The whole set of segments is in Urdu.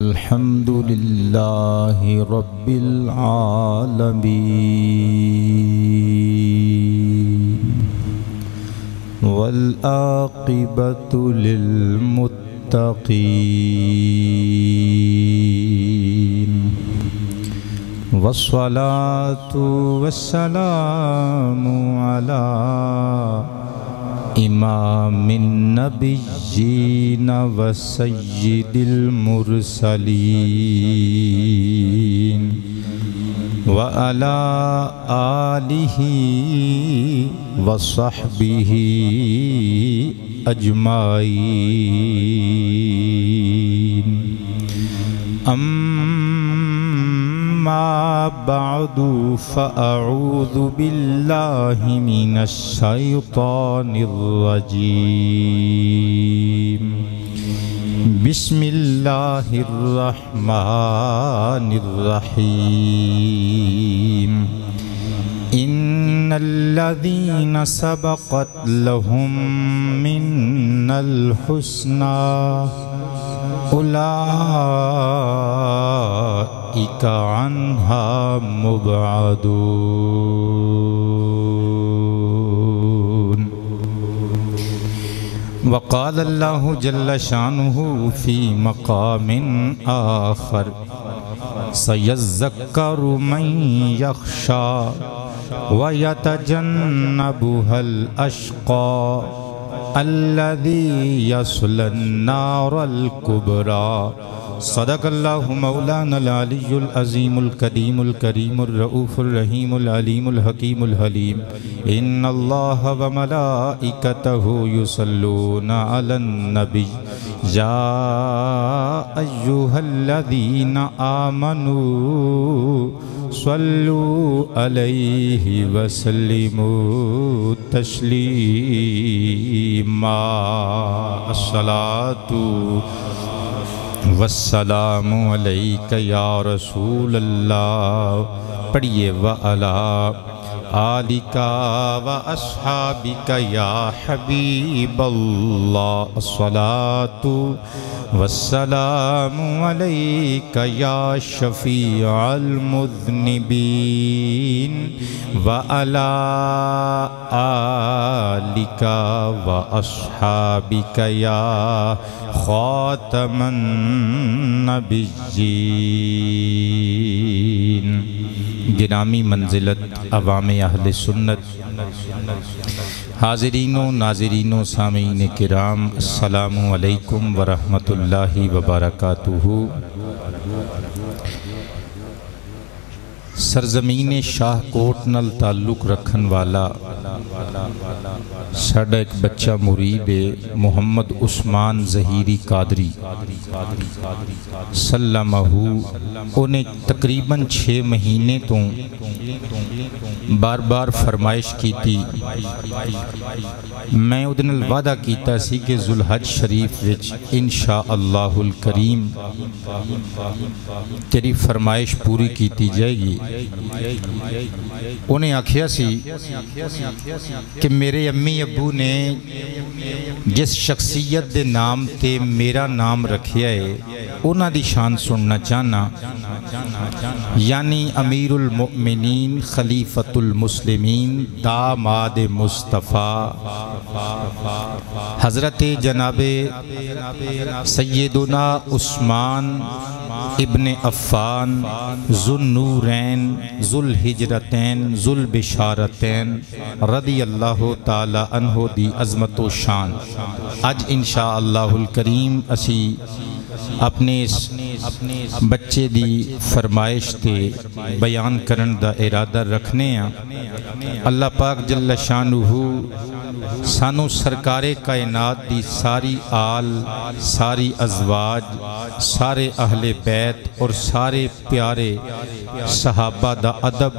الحمد لله رب العالمين والعاقبة للمتقين والصلاة والسلام على امام النبیین و سید المرسلین وعلی آلہ و صحبہ اجمعین اما بعد فاعوذ باللہ من الشیطان الرجیم بسم اللہ الرحمن الرحیم ان الذین سبقت لهم من الحسنى اولئک عنہا مبعدون وقال اللہ جل شانہ فی مقام آخر سیذکر من یخشی ویتجنبها الاشقی الذی یصلی النار الکبری صدق اللہ مولانا العلی العظیم القدیم الکریم الرؤوف الرحیم العلیم الحکیم الحلیم ان اللہ و ملائکتہ یصلون علی النبی یا ایہا الذین آمنوا صلوا علیہ وسلموا تسلیما الصلاۃ والسلام علیک یا رسول اللہ پڑھئے وعلا آلک و اصحابک یا حبیب اللہ الصلاۃ والسلام علیک یا شفیع المذنبین وعلا آلک و اصحابک یا خاتم النبیین گرامی منزلت عوام اہل سنت حاضرین و ناظرین و سامعین کرام السلام علیکم ورحمۃ اللہ وبرکاتہ سرزمین شاہ کوٹ نل تعلق رکھن والا ساڈا ایک بچہ مرید محمد عثمان ظہیری قادری سلمہ انہیں تقریباً 6 مہینے تو بار بار فرمائش کی تھی میں ادن الوعدہ کیتا سی کہ ذوالحج شریف وچ انشاءاللہ الکریم تیری فرمائش پوری کیتی جائے گی انہیں آکھیا سی کہ میرے امی ابو نے جس شخصیت دے نام تے میرا نام رکھیا ہے انہاں دی شان سننا چاہنا یعنی امیر المؤمنین خلیفۃ المسلمین داماد مصطفیٰ حضرت جناب سیدنا عثمان ابن عفان ذو النورین ذو الحجرتین ذو البشارتین رضی اللہ تعالی عنہ دی عظمت و شان اج انشاءاللہ الکریم اسی اپنے بچے دی فرمائش تے بیان کرن دا ارادہ رکھنے ہیں اللہ پاک جل شانہ سانو سرکار کائنات دی ساری آل ساری ازواج سارے اہل بیت اور سارے پیارے صحابہ دا ادب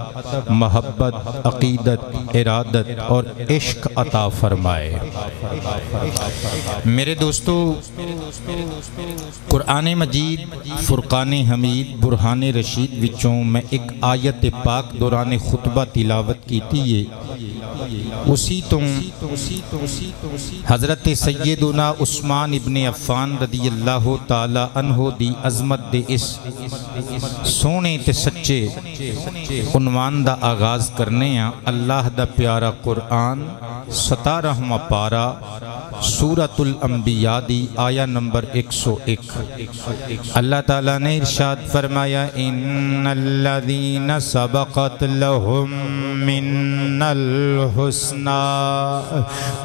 محبت عقیدت ارادت اور عشق عطا فرمائے میرے دوستو قرآن مجید فرقان حمید برہان رشید وچوں میں ایک آیت پاک دوران خطبہ تلاوت کی تھی اسی تو حضرت سیدنا عثمان ابن عفان رضی اللہ تعالی عنہ دی عظمت دے اس سونے تے سچے عنوان دا آغاز کرنے ہیں اللہ دا پیارا قرآن 17واں پارا سورۃ الانبیاء دی آیا نمبر 101۔ اللہ تعالیٰ نے ارشاد فرمایا ان الذین سبقت لہم من الحسنی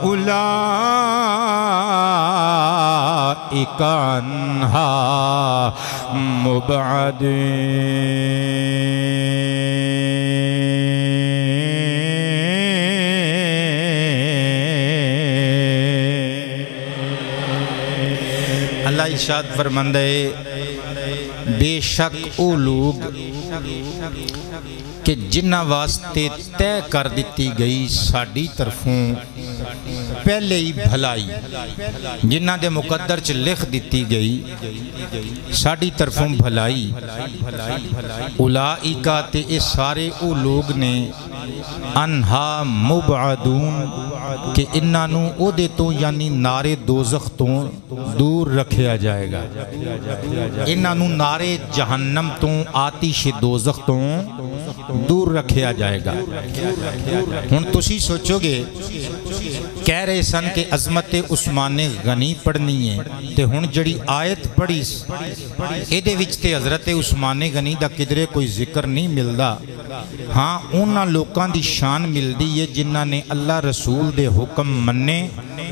اولئک عنہا مبعدون۔ اللہ ارشاد فرماندہ ہے بے شک او لوگ کہ جنہ واسطے طے کر دیتی گئی ساڑی طرفوں پہلے ہی بھلائی، جنہ دے مقدر چ لکھ دیتی گئی ساڑی طرفوں بھلائی، اولائکا تے اس سارے او لوگ نے انہا مبعدون کہ انہوں او دے تو یعنی نارے دوزخ تو دور رکھیا جائے گا، انہوں نارے جہنم تو آتش دوزخ تو دور رکھیا جائے گا۔ ہن تسی سوچو گے کہہ رہے سن کہ عظمت عثمان غنی پڑھنی ہے تے ہن جڑی آیت پڑھی اے دے وچ تے حضرت عثمان غنی دا کدرے کوئی ذکر نہیں ملدا۔ ہاں انہاں لوکاں دی شان ملدی ہے جنہاں نے اللہ رسول دے حکم مننے۔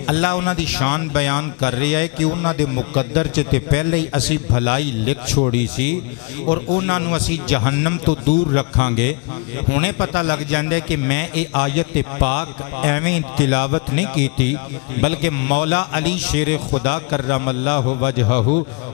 اللہ انہاں دی شان بیان کر رہا ہے کہ انہاں دے مقدر چتے پہلے ہی اسی بھلائی لکھ چھوڑی سی اور انہاں نو اسی جہنم تو دور رکھاں گے۔ انہیں پتہ لگ جاندے کہ میں اے آیت پاک ایویں تلاوت نہیں کی تھی بلکہ مولا علی شیر خدا کرم اللہ وجہہ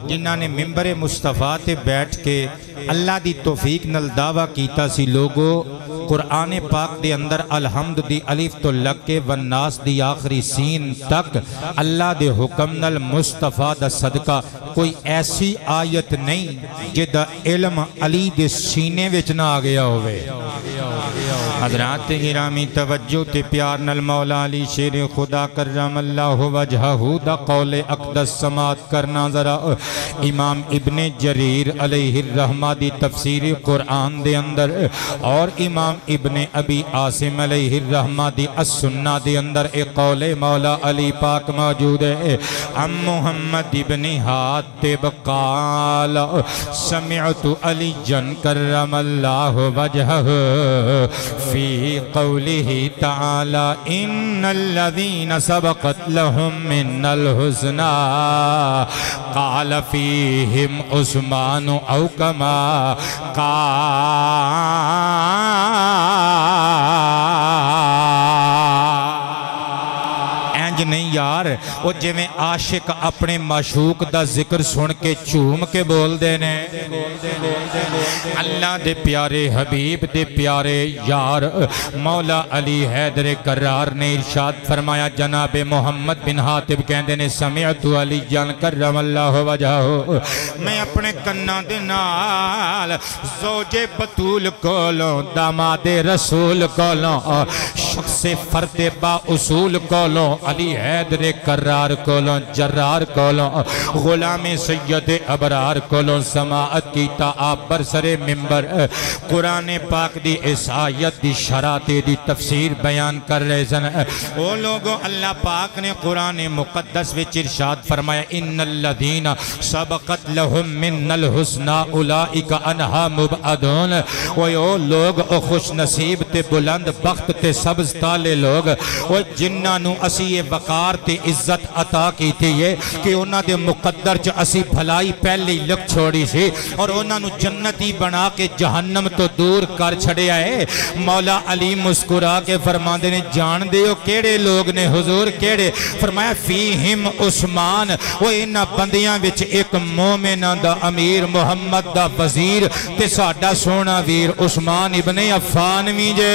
جنہاں نے ممبر مصطفیٰ تے بیٹھ کے اللہ دی توفیق نل دعویٰ کیتا سی لوگو قرآن پاک دے اندر الحمد دی الف تو لکے والناس دی آخری سین تک اللہ دے حکم نل مصطفیٰ دا صدقہ کوئی ایسی آیت نہیں جدہ علم علی دے سینے وچ نہ آگیا ہوئے۔ حضرات گرامی توجہ تے پیار نل مولا علی شیر خدا کرم اللہ وجہہ دا قول اقدس سماعت کرنا ذرا۔ امام ابن جریر علیہ الرحمہ دی تفسیر قرآن دے اندر اور امام ابن ابی عاصم علیہ الرحمہ دی السنہ دے اندر ایک قول مولا علی پاک موجود ہے۔ ام محمد ابن حاتب قال سمعت علی جن کرم اللہ وجہہ فی قوله تعالی ان الذین سبقت لهم من الحسنى قال فیہم عثمان او کما قال نہیں یار وہ جے میں عاشق اپنے معشوق دا ذکر سن کے چوم کے بول دینے اللہ دے پیارے حبیب دے پیارے یار مولا علی حیدر کرار نے ارشاد فرمایا جناب محمد بن حاتب کہندے نے سمعت علی جان کرم اللہ وجہہ میں اپنے کنہ دے نال زوج بطول کولوں داماد رسول کولوں شخص فرد با اصول کولوں علی حیدر کرار کولوں جرار کولوں غلام سید ابرار کولوں سماعت کیتا آپ برسر ممبر قرآن پاک دی اس آیت دی شرات دی تفسیر بیان کر رہے سن۔ وہ لوگوں اللہ پاک نے قرآن مقدس وچ ارشاد فرمایا ان الذین سبقت لہم من الحسنى اولئک عنہا مبعدون۔ وہ لوگ خوش نصیب تے بلند بخت تے سبز تالے لوگ وہ جنہاں نو اسی یہ وقار تے عزت عطا کی تھی یہ کہ انہاں دے مقدر چ اسی بھلائی پہلے لکھ چھوڑی سی اور انہاں نو جنتی بنا کے جہنم تو دور کر چھڑے آئے۔ مولا علی مسکرا کے فرماندے نے جان دے ہو کیڑے لوگ نے حضور کیڑے؟ فرمایا فیہم عثمان وہ انہاں بندیاں وچ ایک مومنہ دا امیر محمد دا وزیر تے ساڈا سونا ویر عثمان ابن عفان بھی جے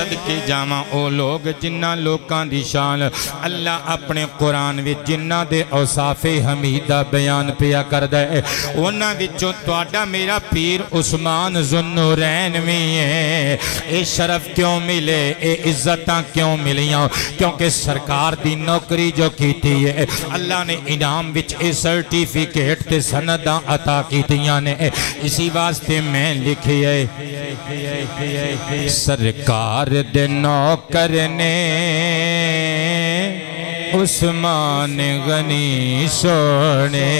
صدقے جاواں او لوگ جنہ لوکاں دی شان اللہ اپنے قرآن وچ جنہ دے اوصاف حمیدہ بیان پیا کردا ہے انہاں وچوں تہاڈا میرا پیر عثمان ذوالنورین وی ہے اے شرف کیوں ملے اے عزتاں کیوں ملیاں کیونکہ سرکار دی نوکری جو کیتی ہے اللہ نے انعام وچ اے سرٹیفکیٹ تے سنداں عطا کیتیاں نے اسی واسطے میں لکھی ہے سرکار دے نوکر نے عثمان غنی سونے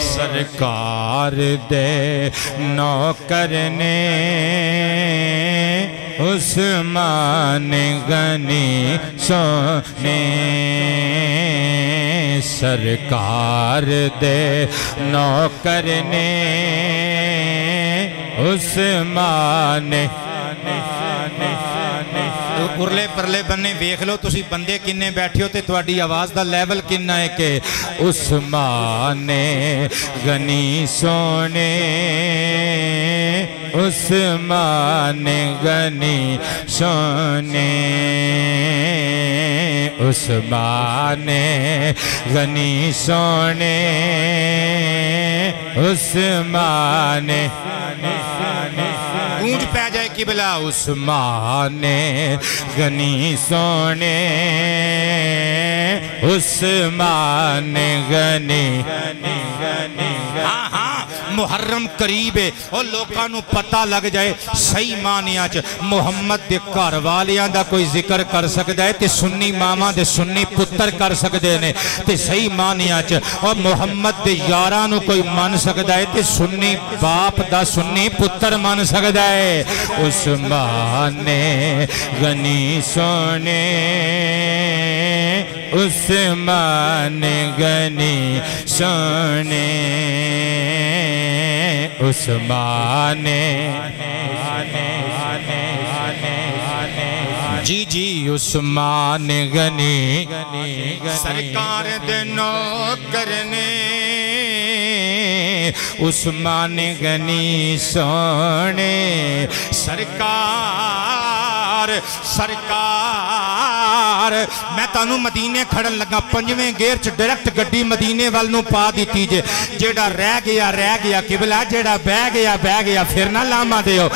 سرکار دے نوکر نے عثمان غنی سونے سرکار دے نوکر نے عثمان ارلے پرلے بننے ویکھ لو تسی بندے کنے بیٹھے ہو تے تواڈی آواز دا لیول کنا ہے کہ عثمان غنی سونے عثمان غنی سونے عثمان غنی سونے عثمان گونج پہ جائے قبلہ عثمان غنی سونے عثمان غنی ہاں ہاں محرم قریب ہے اور لوگاں نو پتہ لگ جائے صحیح معنیاں چ محمد دے گھر والیاں دا کوئی ذکر کر سکدا ہے تے سنی ماواں دے سنی پتر کر سکدے نے تے صحیح معنیاں چ اور محمد دے یاراں نو کوئی من سکدا ہے تے سنی باپ دا سنی پتر من سکدا ہے عثمان غنی سونے عثمان غنی سونے عثمان جی جی عثمان غنی سرکار دے نوکر نے عثمان غنی سونے سرکار میں تانوں مدینے کھڑن لگا پنجویں گیر چ ڈائریکٹ گڈی مدینے والنوں پا دیتی جے جیڑا رہ گیا قبلہ جیڑا بہ گیا پھر نہ لاما دیو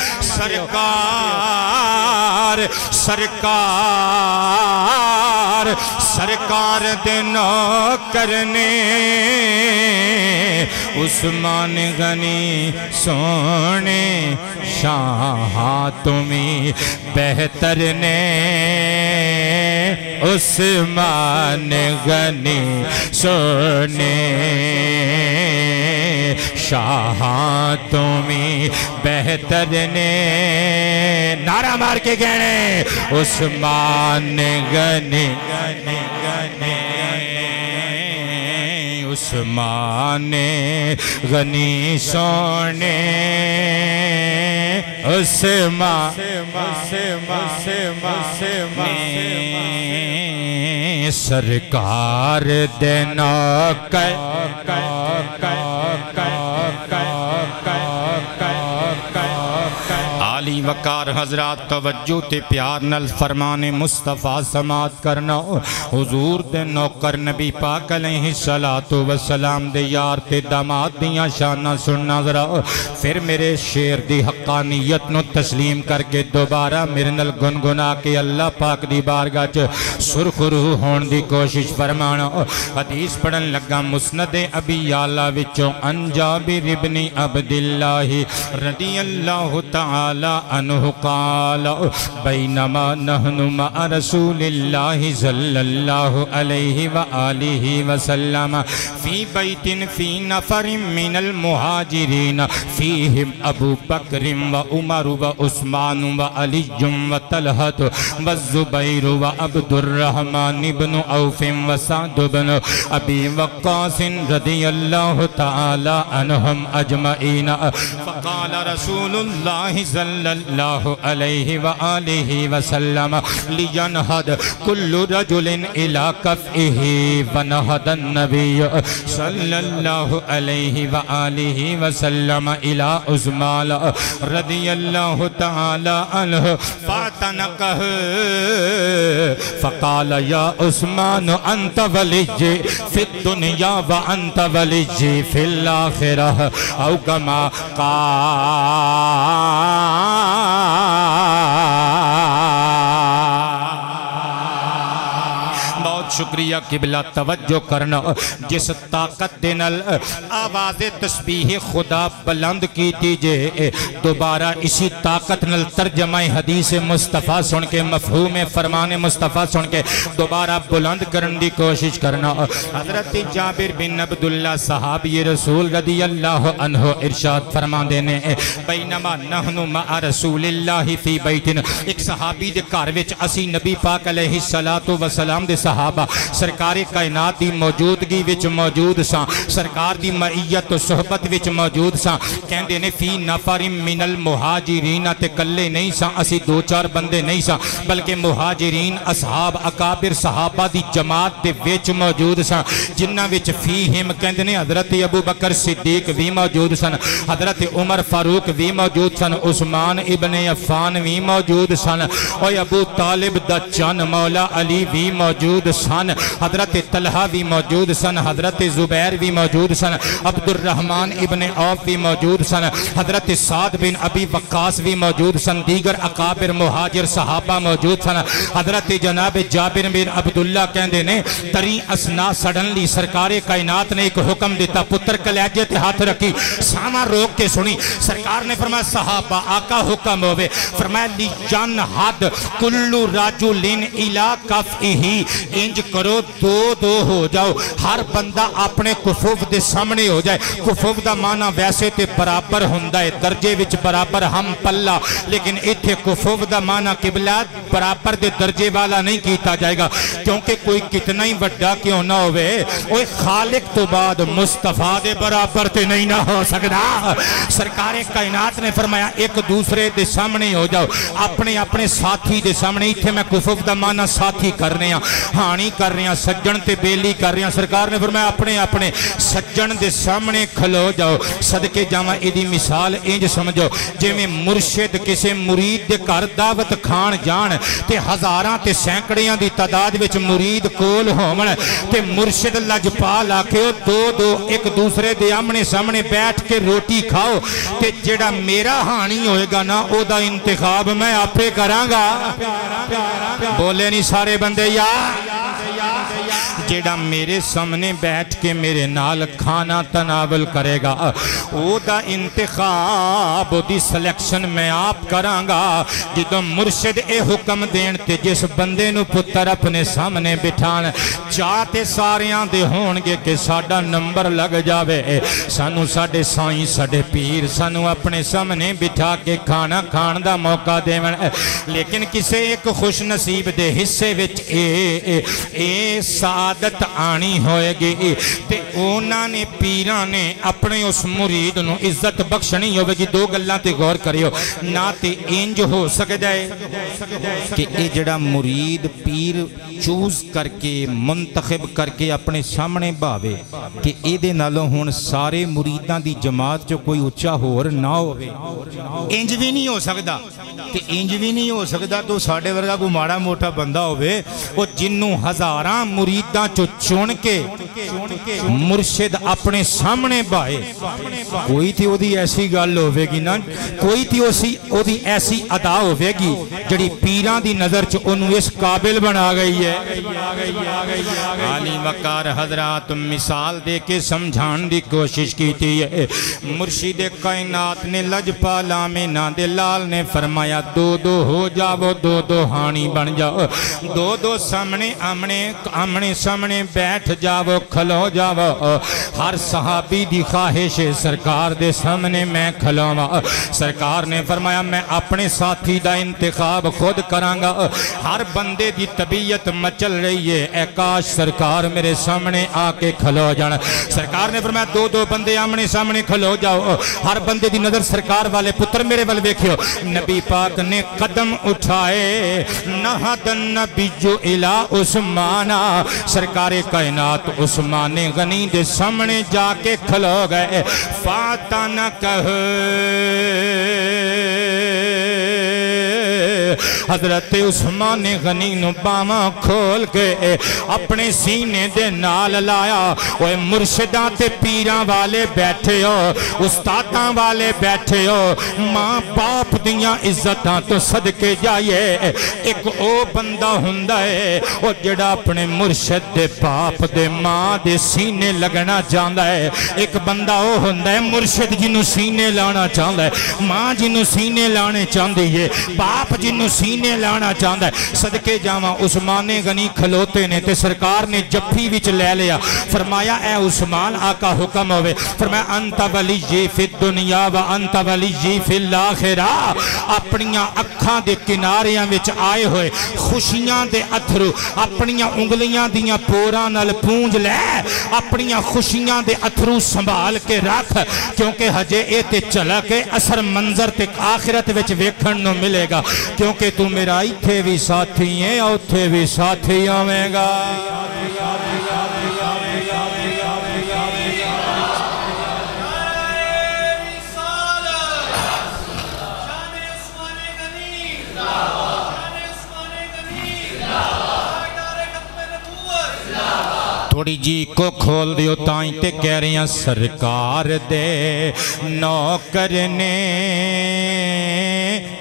سرکار دے نوکر نے عثمان غنی سونے شاہ تمہیں بہتر نے عثمان غنی سونے شاہ تمہیں بہتر نے نعرہ مار کے گہنے عثمان غنی عثمان غنی سونے عثمان سرکار دے نوکر عالی وقار حضرات توجہ تے پیار نل فرمان مصطفیٰ سماعت کرنا حضور دے نوکر نبی پاک علیہ السلام دے یار تے داماد دیاں شانہ سننا ذرا پھر میرے شیر دی حقانیت نو تسلیم کر کے دوبارہ میرے نل گنگنا کے اللہ پاک دی بارگاہ چ سرخ روح ہون دی کوشش فرمانا حدیث پڑھن لگا مسند ابی یعلا وچوں ان جابر ابن عبداللہ رضی اللہ تعالی عنہ قال بینما نحن مع رسول اللہ صلی اللہ علیہ وآلہ وسلم فی بیت فی نفر من المہاجرین فیہم ابو بکر و عمر و عثمان و علی و طلحت و الزبیر و عبد الرحمن بن عوف و سعد بن ابی وقاص رضی اللہ تعالی عنہم اجمعین فقال رسول اللہ صلی اللہ اللہ علیہ وآلہ وسلم لینہد کل رجل الی کفئہ ونہد النبی صلی اللہ علیہ وآلہ وسلم الی عثمان رضی اللہ تعالی عنہ فاعتنقہ فقال یا عثمان انت ولی فی الدنیا وانت ولی فی الاخرہ او کما شکریہ قبلہ توجہ کرنا جس طاقت دینل آواز تسبیح خدا بلند کی دیجئے دوبارہ اسی طاقت نل ترجمہ حدیث مصطفیٰ سن کے مفہوم فرمان مصطفیٰ سن کے دوبارہ بلند کرن دی کوشش کرنا حضرت جابر بن عبداللہ صحابی رسول رضی اللہ عنہ ارشاد فرمان دینے بینما نحن مع رسول اللہ فی بیتن ایک صحابی دے کاروچ اسی نبی پاک علیہ السلام دے صحابہ سرکار کائنات دی موجودگی وچ موجود ساں سرکار دی معیت و صحبت وچ موجود ساں کہندے نے فی نفر من المہاجرین تے کلے نہیں ساں اسی دو چار بندے نہیں ساں بلکہ مہاجرین اصحاب اکابر صحابہ دی جماعت دے وچ موجود ساں جنہ وچ فیہم کہندے نے حضرت ابو بکر صدیق بھی موجود سن حضرت عمر فاروق بھی موجود سن عثمان ابن عفان بھی موجود سن اور ابو طالب دا چن مولا علی بھی موجود سن حضرت طلحہ بھی موجود سن حضرت زبیر بھی موجود سن عبد الرحمن ابن عوف بھی موجود سن حضرت سعد بن ابی وقاص بھی موجود سن دیگر اکابر مہاجر صحابہ موجود سن حضرت جناب جابر بن عبداللہ کہندے نے تری اسنا سڈنلی سرکار کائنات نے ایک حکم دیتا پتر کلیجے تے ہاتھ رکھی ساما روک کے سنی سرکار نے فرمایا صحابہ آقا حکم ہوئے فرمایا لی جن حد کلو راجولین الی کفئہ انج کرو دو دو ہو جاؤ ہر بندہ اپنے کفوف دے سامنے ہو جائے کفوف دا معنی ویسے تے برابر ہوندہ ہے درجے وچ برابر ہم پلہ لیکن ایتھے کفوف دا معنی قبلہ برابر دے درجے والا نہیں کیتا جائے گا کیونکہ کوئی کتنا ہی وڈا کیوں نہ ہوئے وہ خالق تو بعد مصطفیٰ دے برابر تے نہیں نہ ہو سکتا سرکار کائنات نے فرمایا ایک دوسرے دے سامنے ہو جاؤ اپنے اپنے ساتھی دے سامنے ایتھے میں کفوف دا معنی ساتھی کرنے ہیں ہانی کر رہے ہیں سجن تے بیلی کر رہے ہیں سرکار نے فرمایا اپنے اپنے سجن دے سامنے کھلو جاؤ صدقے جاواں ایدی مثال انج سمجھو جے میں مرشد کسے مرید دے گھر دعوت کھان جان تے ہزاراں تے سینکڑیاں دی تعداد وچ مرید کول ہون تے مرشد لجپال آکھے دو دو ایک دوسرے دے آمنے سامنے بیٹھ کے روٹی کھاؤ تے جڑا میرا ہانی ہوئے گا نا او دا انتخاب میں آپے کراں گا بولے نہیں سارے بندے یا جیڑا میرے سامنے بیٹھ کے میرے نال کھانا تناول کرے گا او دا انتخاب او دی سلیکشن میں آپ کران گا جدو مرشد اے حکم دین تے جس بندے نو پتر اپنے سامنے بٹھان چاہتے ساریاں دے ہونگے کہ ساڑا نمبر لگ جاوے سانو ساڑے سائیں ساڑے پیر سانو اپنے سامنے بٹھا کے کھانا کھان دا موقع دے لیکن کسے ایک خوش نصیب دے حصے وچ اے سعادت آنی ہوئے گی تے اونا نے پیران نے اپنے اس مرید نو عزت بخشنی ہوئے گی دو گلہ تے غور کریو نہ تے انج ہو سکے جائے کہ اے جڑا مرید پیر چوز کر کے منتخب کر کے اپنے سامنے باوے کہ اے دے نالوں ہون سارے مریدان دی جماعت جو کوئی اچھا ہور نہ ہوئے انج بھی نہیں ہو سکتا کہ انج بھی نہیں ہو سکتا تو ساڑھے ورگا کو ماڑا موٹا بندہ ہوئے وہ جنوں ہزاراں مریداں چو چون کے مرشد اپنے سامنے بائے کوئی تھی وہ دی ایسی گال ہوئے گی نا کوئی تھی وہ دی ایسی ادا ہوئے گی جڑی پیران دی نظر چو انہوں اس قابل بنا گئی ہے عالی وقار حضرات مثال دے کے سمجھان دی کوشش کی تھی مرشد کائنات نے لجپالا میں ناندے لال نے فرمایا دو دو ہو جاؤ دو دو ہانی بن جاؤ دو دو سامنے آمنے سامنے سامنے بیٹھ جاو کھلو جاو ہر صحابی دی خواہش سرکار دے سامنے میں کھلواں سرکار نے فرمایا میں اپنے ساتھی دا انتخاب خود کرانگا ہر بندے دی طبیعت مچل رہی ہے اے کاش سرکار میرے سامنے آکے کھلو جانا سرکار نے فرمایا دو دو بندے آمنے سامنے کھلو جاؤ ہر بندے دی نظر سرکار والے پتر میرے والے ویکھیو نبی پاک نے قدم اٹھائے نہد النبی جو الہ عثمانہ سرکار کائنات عثمان غنی دے سامنے جا کے کھلو گئے فاتح نہ کہے حضرت عثمان غنی نو باواں کھول کے اپنے سینے دے نال لایا وہ مرشداں تے پیراں والے بیٹھے ہو استاداں والے بیٹھے ہو ماں باپ دیاں عزتاں تو صدقے جائے ایک او بندہ ہوندا ہے او جڑا اپنے مرشد دے باپ دے ماں دے سینے لگنا چاہندا ہے ایک بندہ او ہوندا ہے مرشد جنوں سینے لانا چاہندا ہے ماں جنوں سینے لانے چاہندی ہے باپ جنوں سینے لانا چاہندا ہے صدقے جاواں عثمان غنی کھلوتے نے تے سرکار نے جفی وچ لے لیا فرمایا اے عثمان آقا حکم ہوئے فرمایا انت ولی فی الدنیا و انت ولی فی الاخرہ اپنیاں اکھاں دے کناریاں وچ آئے ہوئے خوشیاں دے اتھرو اپنیاں انگلیاں دیاں پوراں نال پونج لے اپنیاں خوشیاں دے اتھرو سنبھال کے رکھ کیونکہ ہجے اے تے چلا کے اثر منظر تے آخرت وچ ویکھن نو ملے گا کیونکہ تو میرا ایتھے بھی ساتھی ہیں اوتھے بھی ساتھی آویں گا تھوڑی جی کو کھول دیو تائیں تے کہہ رہی ہیں سرکار دے نوکر نے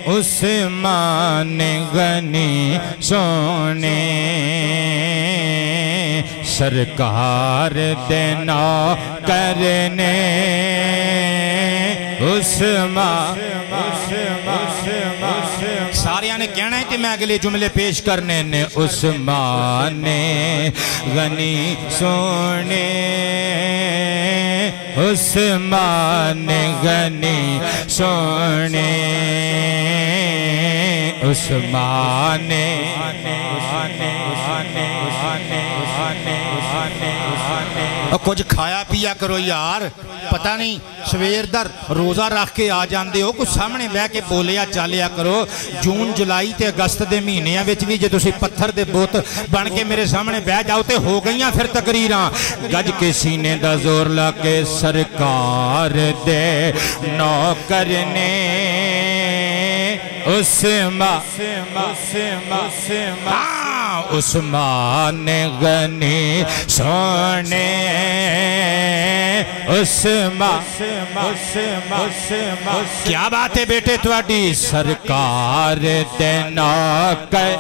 عثمان غنی سونے سرکار دے نوکر نے عثمان ساریاں نے کہنا ہے کہ میں اگلے جملے پیش کرنے نے عثمان غنی سونے عثمان غنی سونے عثمان کچھ کھایا پیا کرو یار پتہ نہیں سویر در روزہ رکھ کے آ جاندے ہو کچھ سامنے بہ کے بولیا چالیا کرو جون جولائی تے اگست دے مہینیاں وچ بھی جے تسی پتھر دے بوت بن کے میرے سامنے بہ جاؤ تے ہو گئیاں پھر تقریراں گج کے سینے دا زور لا کے سرکار دے نوکر نے عثمان غنی سونے کیا بات ہے بیٹے تواڈی سرکار دے نوکر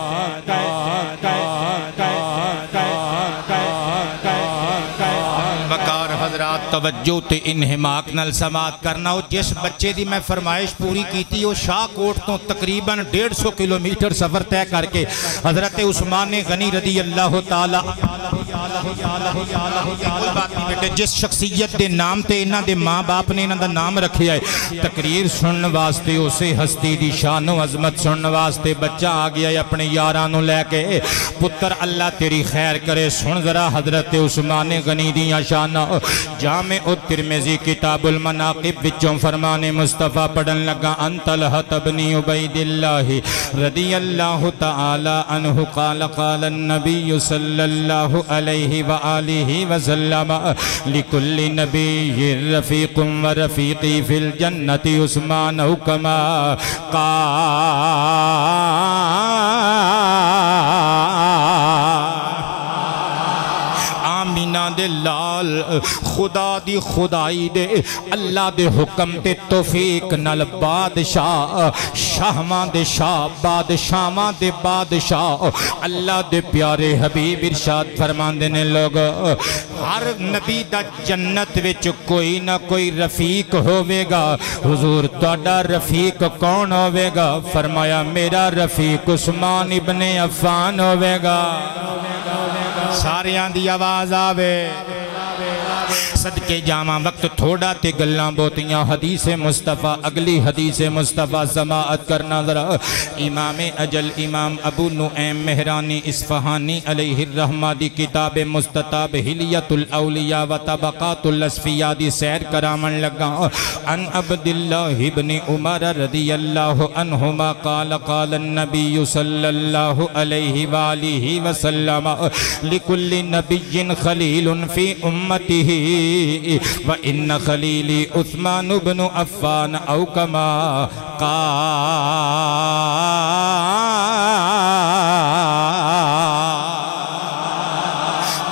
وقار حضرات توجہ تے انہماک نال سماعت کرنا ہو جس بچے دی میں فرمائش پوری کیتی ہو شاہ کوٹ تو تقریباً 150 کلومیٹر سفر طے کر کے حضرت عثمان غنی رضی اللہ تعالی کوئی بات نہیں بیٹے جس شخصیت دے نام تے انہاں دے ماں باپ نے انہاں دا نام رکھے آئے تقریر سنن واسطے اسے ہستی دی شان و عظمت سنن واسطے بچہ آ گیا ہے اپنے یارانوں لے کے پتر اللہ تیری خیر کرے سن ذرا حضرت عثمان غنی دیاں شانہ جامع الترمذی کتاب المناقب وچوں فرمان مصطفیٰ پڑھن لگا ان طلحہ بن عبید اللہ رضی اللہ تعالی عنہ قال قال النبی صلی اللہ علیہ وآلہ وسلم لکل نبی رفیق و رفیقی فی الجنت عثمان کما آمینہ دے لال خدا دی خدائی دے اللہ دے حکم تے توفیق نال بادشاہ شاہماں دے شاہ بادشاہماں دے بادشاہ اللہ دے پیارے حبیب ارشاد فرماندے نے لوگ ہر نبی دا جنت وچ کوئی نہ کوئی رفیق ہوئے گا حضور تہاڈا رفیق کون ہوئے گا فرمایا میرا رفیق عثمان ابن عفان ہوئے گا ساریاں دی آواز آوے صدقے جاواں وقت تھوڑا تے گلاں بوتیاں حدیث مصطفیٰ اگلی حدیث مصطفیٰ سماعت کرنا ذرا امام اجل امام ابو نعیم مہرانی اصفہانی علیہ الرحمہ دی کتاب مستطاب حلیت الاولیاء و طبقات الاسفیاء دی سیر کرامن لگا ان عبداللہ ابن عمر رضی اللہ عنہما قال قال النبی صلی اللہ علیہ وآلہ وسلم لکل نبی خلیل فی امتہ وَإِنَّ خَلِيلِ عثمان بن عفان او کما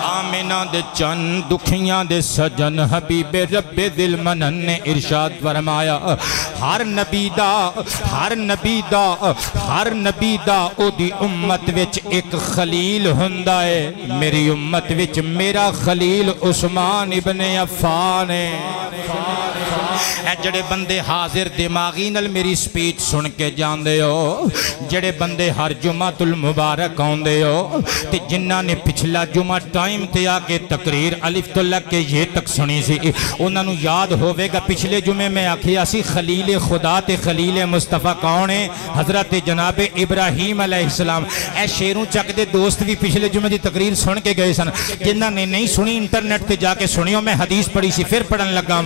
آمینہ دے چند دکھیاں دے سجن حبیب رب دل منن نے ارشاد فرمایا ہر نبی دا او دی امت وچ ایک خلیل ہندا ہے میری امت وچ میرا خلیل عثمان ابن عفان ہے اے جڑے بندے حاضر دماغی نل میری سپیچ سن کے جان دے ہو جڑے بندے ہر جمعہ المبارک آن دے ہو تے جنہ نے پچھلا جمعہ ٹائم تے آکے تقریر الف تو لگ کے یہ تک سنی سی انہوں نے یاد ہوئے گا پچھلے جمعے میں آکھیا سی خلیل خدا تے خلیل مصطفیٰ کون ہے حضرت جناب ابراہیم علیہ السلام اے شیروں چک دے دوست بھی پچھلے جمعے دی تقریر سن کے گئے سن جنہ نے نہیں سنی انٹرنیٹ تے جا کے سنیوں میں حدیث پڑھی سی پھر پڑھن لگا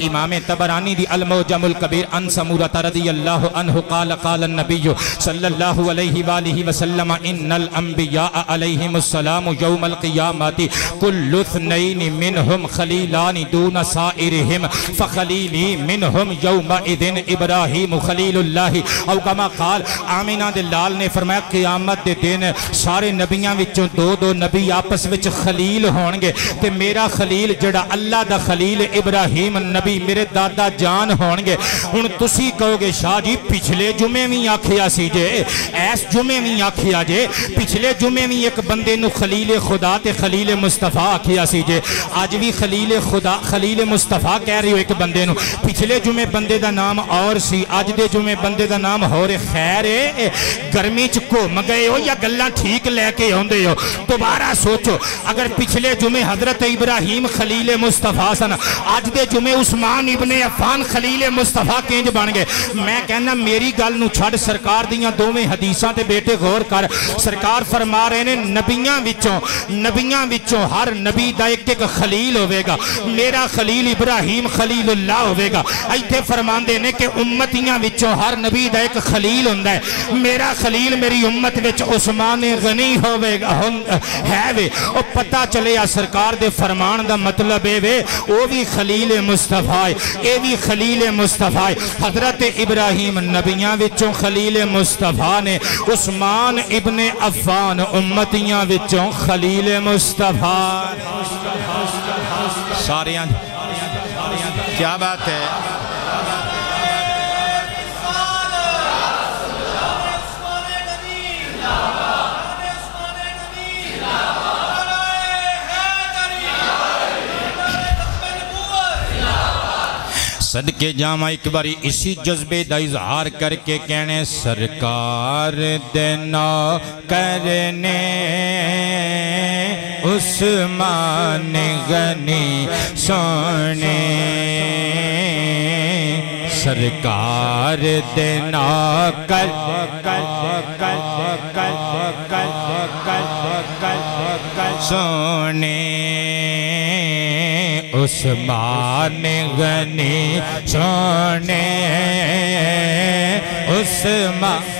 امام طبرانی دی المعجم الکبیر ان سمورۃ رضی اللہ عنہ قال قال النبی صلی اللہ علیہ وآلہ وسلم ان الانبیاء علیہم السلام یوم القیامت کل اثنین منہم خلیلان دون سائرہم فخلیلی منہم یومئذ ابراہیم خلیل اللہ او کما قال آمینہ دے لال نے فرمایا قیامت دے دن سارے نبیاں وچوں دو نبی آپس وچ خلیل ہونگے تے میرا خلیل جڑا اللہ دا خلیل ابراہیم نبی میرے دادا جان ہونگے ان تسی کہو گے شاہ جی پچھلے جمعے میں آکھیا سی جے ایس جمعے میں آکھیا جے پچھلے جمعے میں ایک بندے نو خلیل خدا تے خلیل مصطفیٰ آکھیا سی جے آج بھی خلیل خدا خلیل مصطفیٰ کہہ رہی ہو ایک بندے نو پچھلے جمعے بندے دا نام اور سی آج دے جمعے بندے دا نام ہو رہے خیر ہے گرمی چکو مگئے ہو یا گلہ ٹھیک لے کے ہوندے ہو دوبارہ سوچو اگر پچھلے جمعے حضرت ابراہیم خلیل مصطفیٰ سن آج دے جمعے عثمان ابن عفان خلیل مصطفیٰ کینج بن گئے میں کہنا میری گل نو چھڑ سرکار دیاں دوویں حدیثاں تے بیٹے غور کر سرکار فرما رہے نے نبیاں وچوں ہر نبی دا ایک خلیل ہوئے گا میرا خلیل ابراہیم خلیل اللہ ہوئے گا ایتھے فرماندے نے کہ امتیاں وچوں ہر نبی دا ایک خلیل ہوندا ہے میرا خلیل میری امت وچ عثمان غنی ہوئے گا ہے وے او پتہ چلے یا سرکار دے فرمان دا مطلب ہے وے او بھی خلیل مصطفیٰ اے بھی خلیل مصطفیٰ حضرت ابراہیم نبیاں وچوں خلیل مصطفیٰ نے عثمان ابن عفان امتیاں وچوں خلیل مصطفیٰ ساریاں کیا بات ہے صدقے جامع ایک باری اسی جذبے دا اظہار کر کے کہنے سرکار دینا کرنے عثمان غنی سونے سرکار دینا کر سونے عثمان غنی سونے عثمان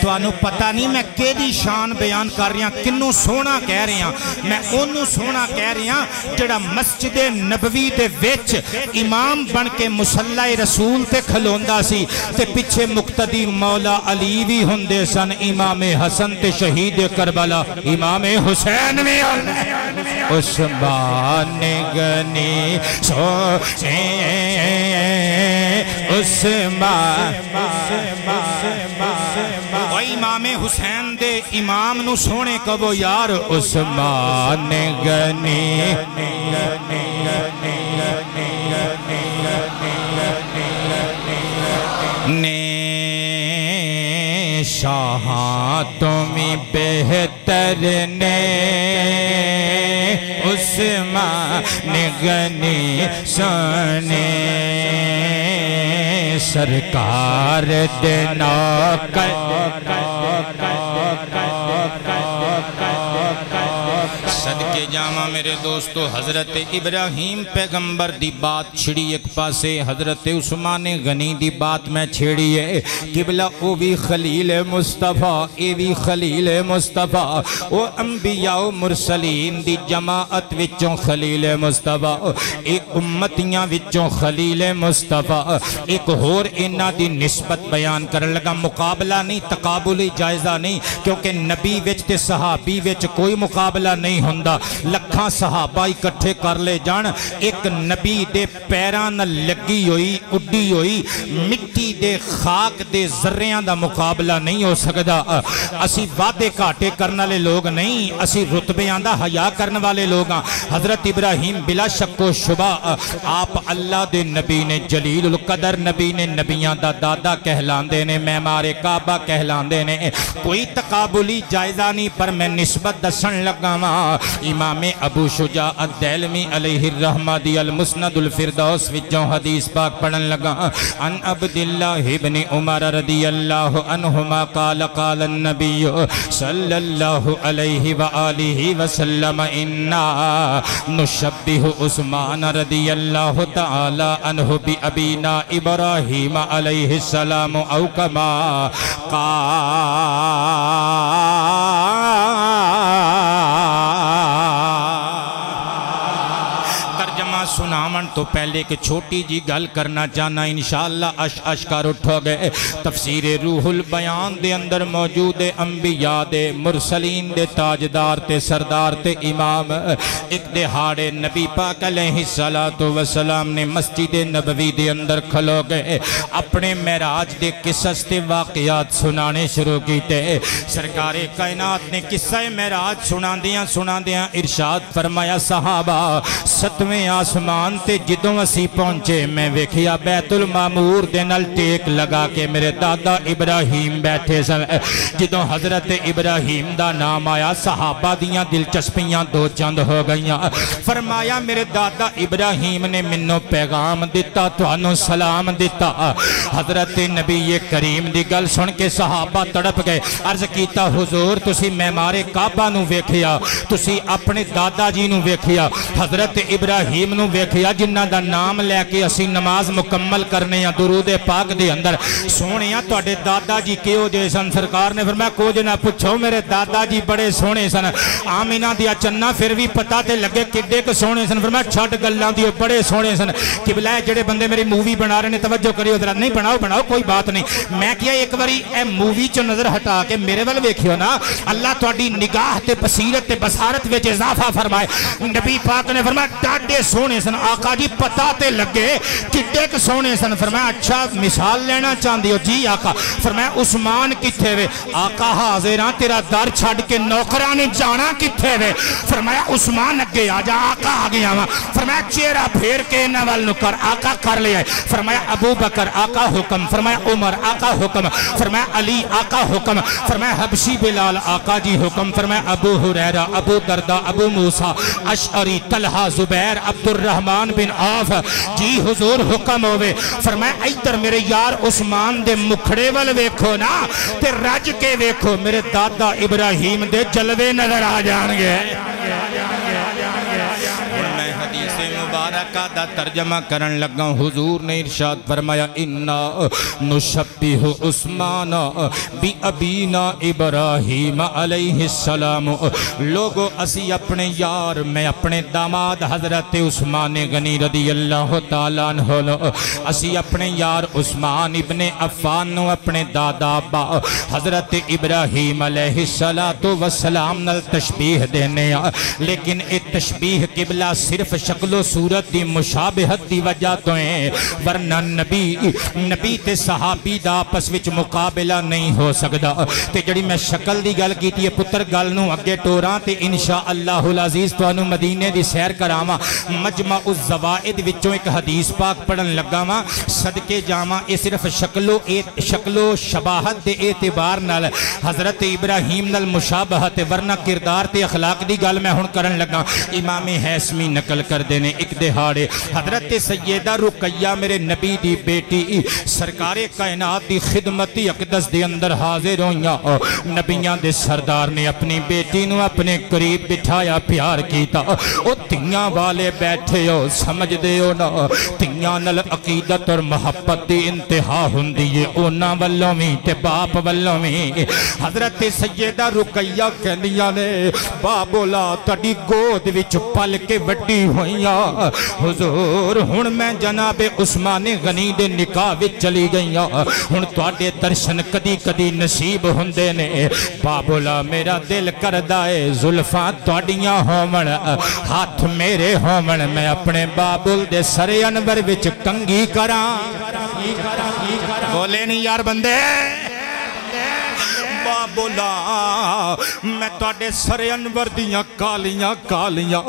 تو انہوں پتہ نہیں میں کیدی شان بیان کر رہی ہاں کنوں سونا کہہ رہی ہاں میں انہوں سونا کہہ رہی ہاں جڑا مسجد نبوی دے وچ امام بن کے مصلی رسول تے کھلوندا سی تے پچھے مقتدی مولا علی بھی ہندے سن امام حسن تے شہید کربلا امام حسین میں عثمان غنی سونے عثمان و امام حسین دے امام نو سونے کبو یار عثمان غنی نے شاہاں تمہیں بہتر نے عثمان غنی سونے سرکار دے نوکر صدقے جامع میرے دوستو حضرت ابراہیم پیغمبر دی بات چھڑی ایک پاسے حضرت عثمان غنی دی بات میں چھڑی ہے قبلہ او بھی خلیل مصطفیٰ اے بھی خلیل مصطفیٰ او انبیاء و مرسلین دی جماعت وچوں خلیل مصطفیٰ ایک امتیاں وچوں خلیل مصطفیٰ ایک ہور انہ دی نسبت بیان کرنے لگا مقابلہ نہیں تقابلی جائزہ نہیں کیونکہ نبی وچ تے صحابی وچ کوئی مقابلہ نہیں ہوندہ لکھاں صحابہ اکٹھے کر لے جان ایک نبی دے پیران لگی ہوئی اڈی ہوئی مٹی دے خاک دے ذریاں دا مقابلہ نہیں ہو سکدا اسی وعدے کاٹے کرنے والے لوگ نہیں اسی رتبیاں دا حیا کرنے والے لوگ ہیں حضرت ابراہیم بلا شک و شبہ آپ اللہ دے نبی نے جلیل القدر نبی نے نبیاں دا دادا کہلاندے نے معمار کعبہ کہلاندے نے کوئی تقابلی جائزہ نہیں پر میں نسبت دسن لگا امام ابو شجاع الدیلمی علیہ الرحمہ دی المسند الفردوس وچوں حدیث پاک پڑھن لگا ان عبداللہ ابن عمر رضی اللہ عنہما قال قال النبی صلی اللہ علیہ وآلہ وسلم انا نشبہ عثمان رضی اللہ تعالی عنہ بی ابینا ابراہیم علیہ السلام او کما سنامن تو پہلے کہ چھوٹی جی گل کرنا چاہنا انشاءاللہ اشکار اٹھو گئے تفسیر روح البیان دے اندر موجود انبیاء دے مرسلین دے تاجدار تے سردار تے امام ایک دہاڑے نبی پاک علیہ السلام نے مسجد نبوی دے اندر کھلو گئے اپنے معراج دے قصص تے واقعات سنانے شروع کیتے سرکار کائنات نے قصہ معراج سنا دیاں ارشاد فرمایا صحابہ ستویں آسمان تے جدوں اسی پہنچے میں ویکھیا بیت المعمور دے نال ٹیک لگا کے میرے دادا ابراہیم بیٹھے سن جدوں حضرت ابراہیم دا نام آیا صحابہ دیاں دلچسپیاں دو چند ہو گئیاں فرمایا میرے دادا ابراہیم نے منو پیغام دیتا توانو سلام دیتا حضرت نبی کریم دی گل سن کے صحابہ تڑپ گئے عرض کیتا حضور تسی معمار کعبہ نو ویکھیا تسی اپنے دادا جی نو ویکھیا حضرت ابراہیم نو ویکھیا جنہ دا نام لے کے اسی نماز مکمل کرنے یا درود پاک دے اندر سونے یا توڑے دادا جی کیوں جے سن سرکار نے فرمایا کچھ نہ پوچھو میرے دادا جی بڑے سونے سن آمینہ دیا چنہ پھر بھی پتہ تے لگے کڈے کو سونے سن فرمایا چھٹ گلاں دیو بڑے سونے سن قبلہ جڑے بندے میری مووی بنا رہے نے توجہ کریو ذرا نہیں بناؤ کوئی بات نہیں میں کیا ایک باری اے مووی چو نظر ہٹا کے میرے ول ویکھیو نا اللہ تواڈی نگاہ تے بصیرت تے بصارت وچ اضافہ فرمائے نبی پاک نے فرمایا ڈاڈے سونے سن آقا جی پتہ تے لگے کڈے کے سونے سن فرمایا اچھا مثال لینا چاندی ہو جی آقا فرمایا عثمان کتھے وے آقا حاضران تیرا در چھڑ کے نوکرانی جانا کتھے وے فرمایا عثمان اگے آجا آقا آگے آما فرمایا چیرہ پھیر کے نوال نکر آقا کر لیا فرمایا ابو بکر آقا حکم فرمایا عمر آقا حکم فرمایا علی آقا حکم فرمایا حبشی بلال آقا جی حکم فرمایا ابو حریرہ ابو دردہ ابو موسیٰ اشعری طلحہ زبیر عبد الرحمن بن عوف جی حضور حکم ہوئے فرمایا ایدر میرے یار عثمان دے مکھڑے وال ویکھو نا تے رج کے ویکھو میرے دادا ابراہیم دے جلوے نظر آ جان گے مبارکہ دا ترجمہ کرن لگا حضور نے ارشاد فرمایا انا نشبہ عثمان بی ابینا ابراہیم علیہ السلام لوگو اسی اپنے یار میں اپنے داماد حضرت عثمان غنی رضی اللہ تعالیٰ عنہ اسی اپنے یار عثمان ابن عفان نو اپنے دادا ابا حضرت ابراہیم علیہ السلام نل تشبیح دینے لیکن ایک تشبیح قبلہ صرف شکل و صورت دی مشابہت دی وجہ تو ہیں، ورنہ نبی تے صحابی دا آپس وچ مقابلہ نہیں ہو سکدا۔ تے جڑی میں شکل دی گل کیتی ہے پتر گل نو اگے ٹوراں تے انشاءاللہ العزیز تانوں مدینے دی سیر کراواں۔ مجمع الزوائد وچوں ایک حدیث پاک پڑھن لگا واں، صدقے جاواں اے صرف شکل و شباہت دے اعتبار نال حضرت ابراہیم نال مشابہت، ورنہ کردار تے اخلاق دی گل میں ہن کرن لگا۔ امام حیثمی نقل کر دینے ایک دہاڑے حضرت سیدہ رقیہ میرے نبی دی بیٹی سرکار کائنات دی خدمتی اقدس دے اندر حاضر ہوئیاں، نبیان دے سردار نے اپنی بیٹی نو اپنے قریب بٹھایا، پیار کیتا۔ او تیاں والے بیٹھے ہو، سمجھ دے ہو نا، تیاں نل عقیدت اور محبت دی انتہا ہوندی ہے، اونا والوں میں تے باپ والوں میں۔ حضرت سیدہ رقیہ کہنیاں نے بابولا تڑی گود وچ پل کے وڈی ہوئیاں، حضور ہن میں جناب عثمان غنی دے نکاح وچ چلی گئیاں، ہن تواڈے درشن کدی کدی نصیب ہوندے نے۔ بابولا میرا دل کردا اے زلفاں تواڈیاں ہوون، ہاتھ میرے ہوون، میں اپنے بابل دے سر انور وچ کنگھی کراں۔ بولے نہیں یار بندے، بولا میں تواڈے سر انور دیاں کالیاں کالیاں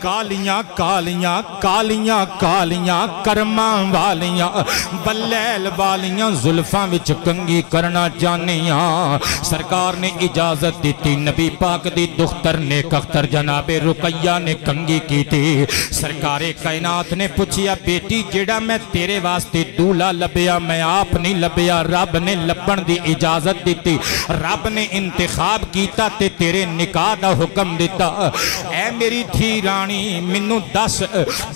کالیاں کالیاں کالیاں کالیاں کرماں والیاں بلیل والیاں زلفاں وچ کنگھی کرنا چاہنیاں۔ سرکار نے اجازت دیتی، نبی پاک دی دختر نیک اختر جناب رقیہ نے کنگھی کی تھی۔ سرکار کائنات نے پوچھیا بیٹی جیڑا میں تیرے واسطے دولہا لبیا میں آپ نہیں لبیا، رب نے لبن دی اجازت دیتی، رب نے انتخاب کیتا تے تیرے نکاح دا حکم دیتا۔ اے میری تھی رانی منو دس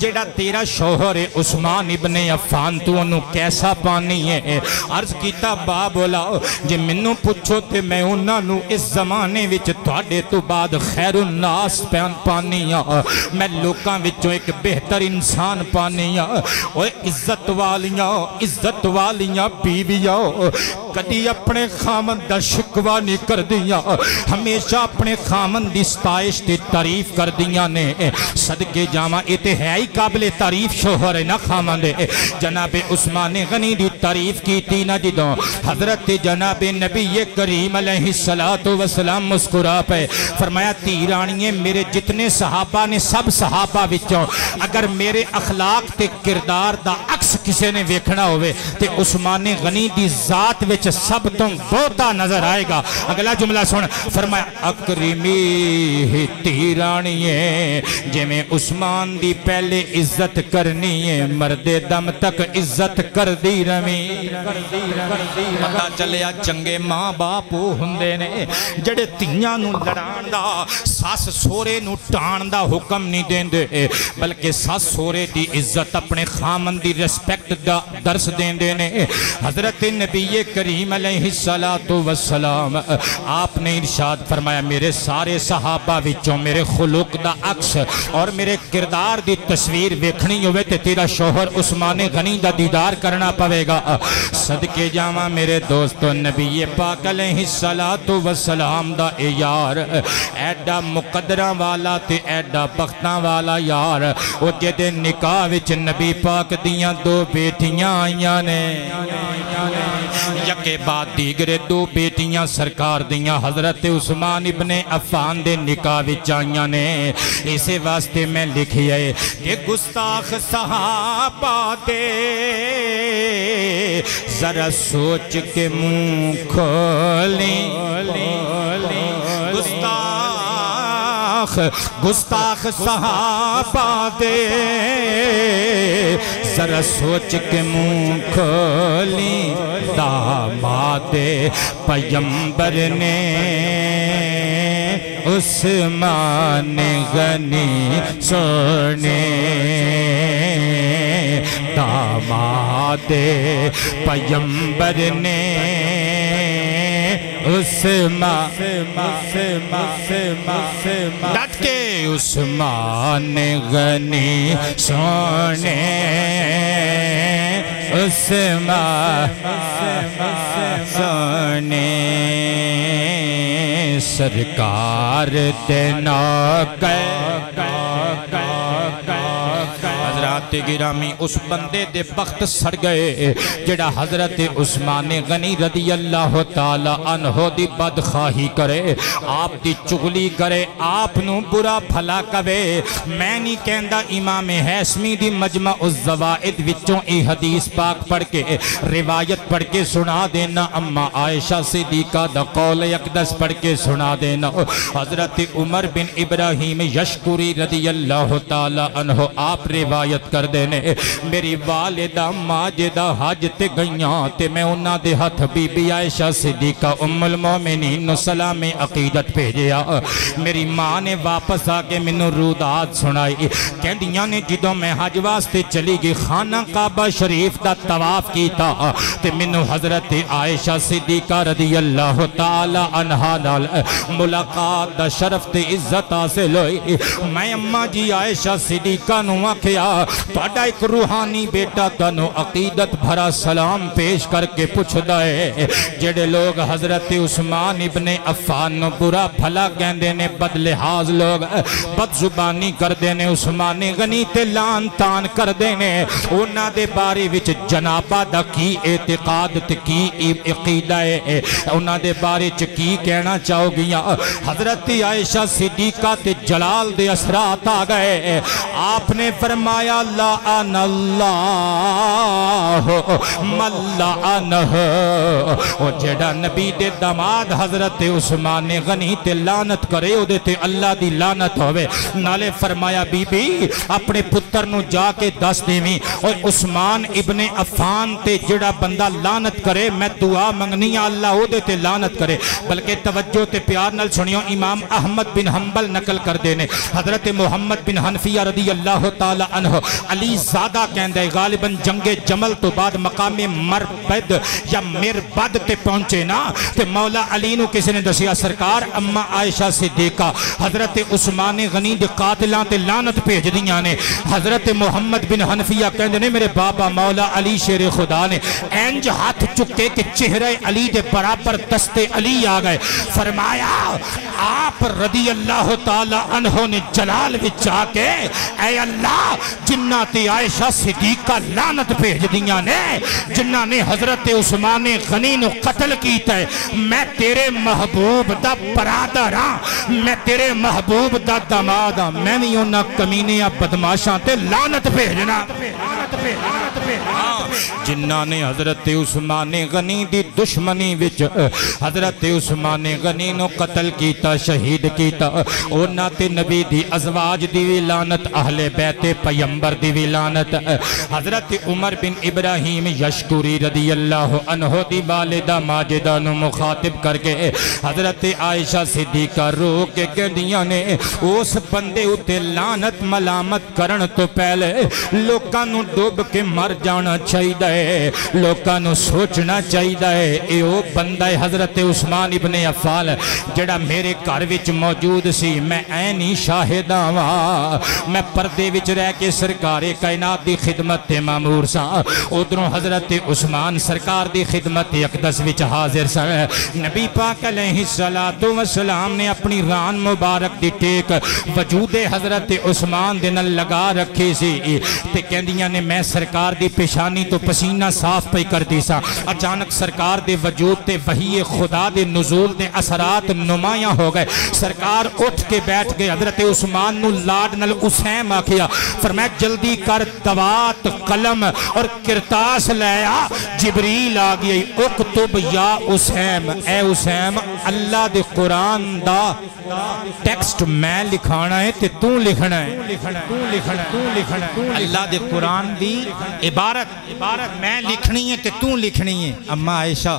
جیڑا تیرا شوہر عثمان ابن عفان تو انہوں کیسا پانی ہے؟ عرض کیتا با بولا جے منو پوچھو تے میں انہوں اس زمانے وچ تواڈے تو بعد خیر الناس پانیاں، میں لوکاں وچوں ایک بہتر انسان پانیاں۔ اوے عزت والیاں بیویاں کدی اپنے خامن دا شکوہ نہیں کر دیاں، ہمیشہ اپنے خامن دی ستائش تے تعریف کر دیاں نے۔ صدقے جاواں اے تے ہے ہی قابل تعریف شوہر ہے نا خامن دے۔ جناب عثمان غنی دی تعریف کیتی نا جدوں حضرت جناب نبی کریم علیہ السلام مسکرا پے، فرمایا تیرانیے میرے جتنے صحابہ نے سب صحابہ وچوں اگر میرے اخلاق تے کردار دا عکس کسے نے ویکھنا ہوئے تے عثمان غنی دی ذات وچ سب تو بہتا نظر آئے گا۔ اگلا جملہ سن، فرمایا اکرمی تیرانیے جے میں عثمان دی پہلے عزت کرنی ہے مرد دم تک عزت کر دی رمی۔ پتہ چلیا چنگے ماں باپ ہوندے نے جڑے تیاں نو لڑان دا ساس سورے نو ٹان دا حکم نہیں دیندے، بلکہ ساس سورے دی عزت اپنے خامن دی ریسپیکٹ دا درس دیندے نے۔ حضرت نبی کریم علیہ السلام آپ نے ارشاد فرمایا میرے سارے صحابہ وچوں میرے خلق دا عکس اور میرے کردار دی تصویر ویکھنی ہوئے تے تیرا شوہر عثمان غنی دا دیدار کرنا پوے گا۔ صدقے جاواں میرے دوستو نبی پاک علیہ السلام دا اے یار ایڈا مقدرہ والا تے ایڈا بختاں والا یار، او جدے نکاح وچ نبی پاک دیاں دو بیٹیاں آئیاں نے، یکے بعد دیگرے دو بیٹیاں سرکار دیاں حضرت عثمان ابن عفان دے نکاح وچ آئیاں نے۔ اسے واسطے میں لکھی ہے کہ گستاخ صحابہ دے ذرا سوچ کے منہ کھولیں، گستاخ صحابہ دے ذرا سوچ کے منہ کھولیں، داماد پیمبر نے عثمان غنی سونے، داماد پیمبر نے ڈٹ کے عثمان غنی سونے، عثمان سونے سرکار دینا حضرات گرامی اس بندے دے بخت سڑ گئے جڑا حضرت عثمان غنی رضی اللہ تعالی عنہ دی بدخواہی کرے، آپ دی چغلی کرے، آپ نو برا بھلا کہے۔ میں نہیں کہندا امام ہیثمی دی مجمع الزوائد وچوں ای حدیث پاک پڑھ کے روایت پڑھ کے سنا دینا، اما عائشہ صدیقہ دا قول اقدس پڑھ کے سنا دینا۔ حضرت عمر بن ابراہیم یشکری رضی اللہ تعالی عنہ آپ روایت کر دینے، میری والدہ ماجدہ حج تے گئیاں تے میں انہاں دے ہاتھ بی بی عائشہ صدیقہ ام المومنین نو سلام عقیدت بھیجیا۔ میری ماں نے واپس آکے منو رودات سنائی، کہندیاں نے جدوں میں حج واسطے چلی گئی خانہ کعبہ شریف دا طواف کیتا تے منو حضرت عائشہ صدیقہ رضی اللہ تعالی عنہ نال ملاقات دا شرف تے عزت حاصل ہوئی۔ میں اماں جی عائشہ صدیقہ نو آکھیا تہاڈا ایک روحانی بیٹا تانوں عقیدت بھرا سلام پیش کر کے پوچھدا ہے، جڑے لوگ حضرت عثمان ابن عفان نو برا بھلا کہندے نے، بد لحاظ لوگ بد زبانی کردے نے، عثمان غنی تے لان تان کردے نے، انہاں دے بارے وچ جنابہ دا کی اعتقاد تے کی عقیدہ ہے، انہاں دے بارے چ کی کہنا چاہو گیا؟ حضرت عائشہ صدیقہ تے جلال دے اثرات آ گئے، آپ نے فرمایا لعن اللہ من لعنہ، او جڑا نبی دے داماد حضرت عثمان غنی تے لعنت کرے او دے تے اللہ دی لعنت ہوئے۔ نالے فرمایا بی بی اپنے پتر نو جا کے دس دیویں اور عثمان ابن عفان تے جڑا بندہ لعنت کرے میں دعا منگنی اللہ او دے تے لعنت کرے۔ بلکہ توجہ تے پیار نال سنیو، امام احمد بن حنبل نقل کر دینے، حضرت محمد بن حنفیہ رضی اللہ تعالی عنہ علی زادہ کہندے غالباً جنگ جمل تو بعد مقام مربد یا مربد تے پہنچے نا، تے مولا علی نو کسی نے دسیا سرکار اما عائشہ صدیقہ حضرت عثمان غنی دے قاتلاں تے لعنت بھیج دیاں نے۔ حضرت محمد بن حنفیہ کہندے نے میرے بابا مولا علی شیر خدا نے اینج ہاتھ چکے کہ چہرے علی دے برابر دست علی آ گئے، فرمایا آپ رضی اللہ تعالی عنہ نے جلال وچ آ کے اے اللہ جنہ تے عائشہ صدیقہ لعنت بھیج دیاں نے، جنہ نے حضرت عثمان غنی نو قتل کیتا ہے، میں تیرے محبوب دا برادر ہاں، میں تیرے محبوب دا داماد ہاں، میں بھی انہاں کمینیاں بدماشاں تے لعنت بھیجنا۔ جنہ نے حضرت عثمان غنی دی دشمنی وچ حضرت عثمان غنی نو قتل کیتا، شہید کیتا، انہاں تے نبی دی ازواج دی وی لعنت، اہل بیت پیمبر دی وی لعنت۔ حضرت عمر بن ابراہیم یشکری رضی اللہ عنہ دی والدہ ماجدہ نو مخاطب کر کے حضرت عائشہ صدیقہ رو کے کہندیاں نے اس بندے اتے لعنت ملامت کرن تو پہلے لوکاں نو ڈوب کے مر جانا چاہیے، لوکاں نو سوچنا چاہیے اے او بندہ حضرت عثمان ابن عفان جڑا میرے گھر وچ موجود سی، میں عینی شاہد ہاں، میں پردے وچ رہ کے سرکار کائنات دی خدمت تے مامور سا، ادھروں حضرت عثمان سرکار دی خدمت اقدس وچ حاضر سا۔ نبی پاک علیہ السلام نے اپنی ران مبارک دی ٹیک وجود حضرت عثمان دے نال لگا رکھی سی تے کہندیاں نے میں سرکار دی پیشانی تو پسینہ صاف پہ کر دی سا، اچانک سرکار دے وجود تے وحی خدا دے نزول دے اثرات نمایاں ہو گئے، سرکار اٹھ کے بیٹھ گئے، حضرت عثمان نو لاڈ نل اسیم آکھیا، فرمایا جلدی کر دوات قلم اور کرتاس لیا، جبریل آگئی، اکتب یا اسیم، اے اسیم اللہ دے قرآن دا ٹیکسٹ میں لکھانا ہے تے تو لکھنا ہے، اللہ دے قرآن دی عبارت میں لکھنی ہے تے تو لکھنی ہے، اما عائشہ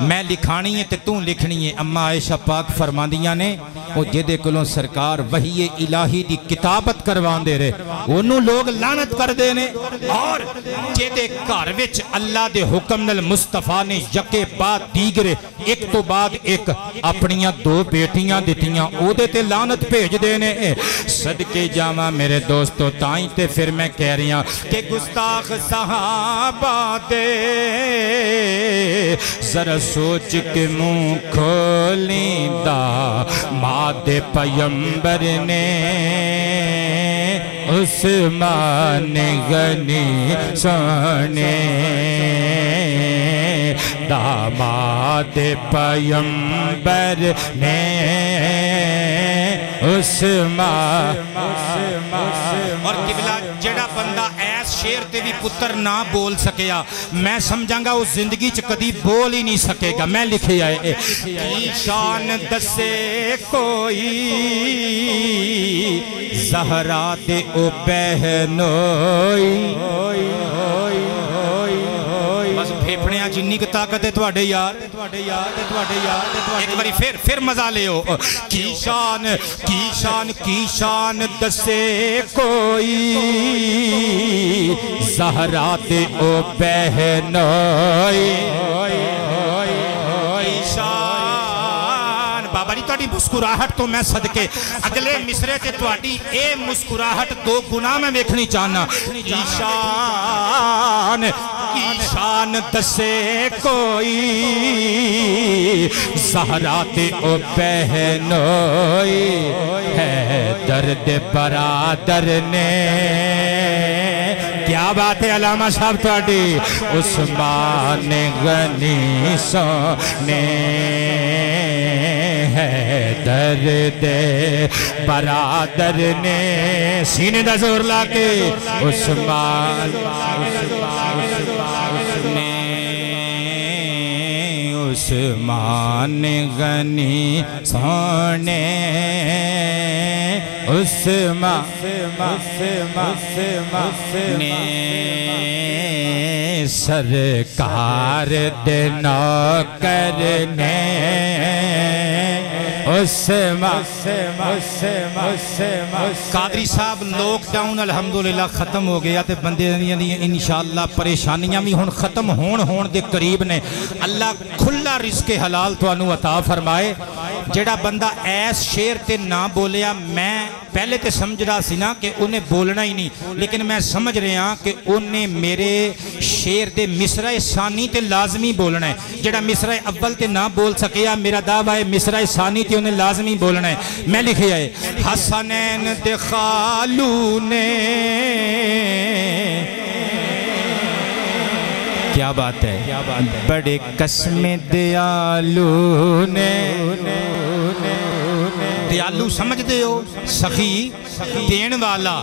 میں لکھانی ہے تے تو لکھنی ہے۔ اما عائشہ پاک فرماندیاں نے وہ جدے کلوں سرکار وحی الہی دی کتابت کروان دے رہے انہوں لوگ لعنت کر دینے، اور جدے گھر وچ اللہ دے حکم نال مصطفیٰ نے یکے بعد دیگرے ایک تو بعد ایک اپنیاں دو بیٹیاں دیتیاں او دے تے لعنت بھیج دینے۔ صدقے جاواں میرے دوستو، تائیں تے پھر میں کہہ رہی ہاں کہ گستاخ صحابہ دے ذرا سوچ کے منہ کھولیں دا ماد پیمبر نے عثمان غنی سونے داماد پیمبر نے عثمان اور قبلہ جڑا بندہ ایس شیر تے بھی پتر نہ بول سکیا میں سمجھاں گا اس زندگی چ کدی بول ہی نہیں سکے گا میں لکھے آئے کی شان دسے کوئی زہرا دے او بہنوئی بس پھیپڑیاں جنی کی طاقت ہے تواڈے یار ایک باری پھر مزہ لے ہو کی شان دسے کوئی زہرا دے او بہنوئی بابا جی تواڈی مسکراہٹ تو میں صدقے اگلے مصرے تے تواڈی اے مسکراہٹ دو گناہ میں ویکھنی چاہنا ایشان دسے کوئی زہرا تے او بہنوئی ہے درد برادر نے کیا بات ہے علامہ صاحب تواڈی عثمان غنی سونے ہے درد برادر نے سینے دا زور لاکے عثمان غنی سونے عثمان سرکار دے نوکر نے قادری صاحب لوک ڈاؤن الحمدللہ ختم ہو گیا تے بندے انشاءاللہ پریشانیاں بھی ہون ختم ہون دے قریب نے اللہ کھلا رزق حلال تو انو عطا فرمائے جڑا بندہ ایس شیر تے نہ بولیا میں پہلے تے سمجھ رہا سی نا کہ انہیں بولنا ہی نہیں لیکن میں سمجھ رہا کہ انہیں میرے شیر دے مصرع ثانی تے لازمی بولنا ہے جڑا مصرع اول تے نہ بول سکیا میرا دعویٰ ہے مصرع ثانی تے انہیں لازمی بولنا ہے میں لکھے آئے حسنین دے خالو نے کیا بات ہے بڑے قسم دیالو نے دیالو سمجھ دے ہو سخی دین والا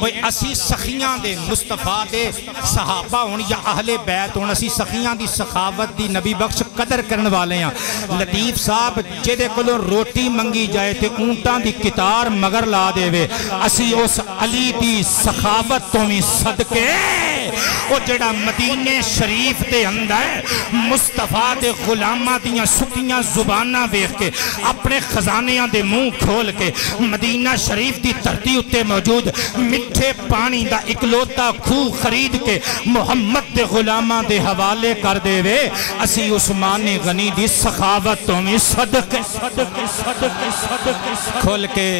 کوئی اسی سخیاں دے مصطفیٰ دے صحابہ ہون یا اہل بیت ہون اسی سخیاں دی سخاوت دی نبی بخش قدر کرن والے ہیں لطیف صاحب جدے کلو روٹی منگی جائے تے اونٹاں دی کتار مگر لا دے وے اسی اس علی دی سخاوت تو میں صدقے وہ جڑا مدینہ شریف دے اندر مصطفیٰ دے غلامہ دیاں سکیاں زبانہ ویخ کے اپنے خزانیاں دے منہ کھول کے مدینہ شریف دی دھرتی اتے موجود مٹھے پانی دا اکلوتا کھو خرید کے محمد دے غلامہ دے حوالے کر دے وے اسی عثمان غنی دی سخاوت تو میں صدقے کھول کے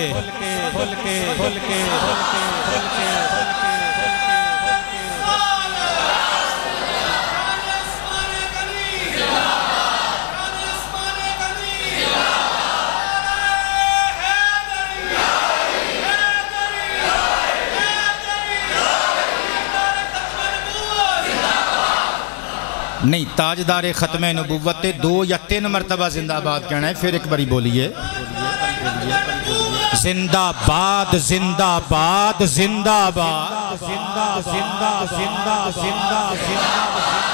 نہیں تاجدار ختم نبوت 2 یا 3 مرتبہ زندہ باد کہنا ہے پھر ایک باری بولیے زندہ باد زندہ باد زندہ باد زندہ زندہ زندہ زندہ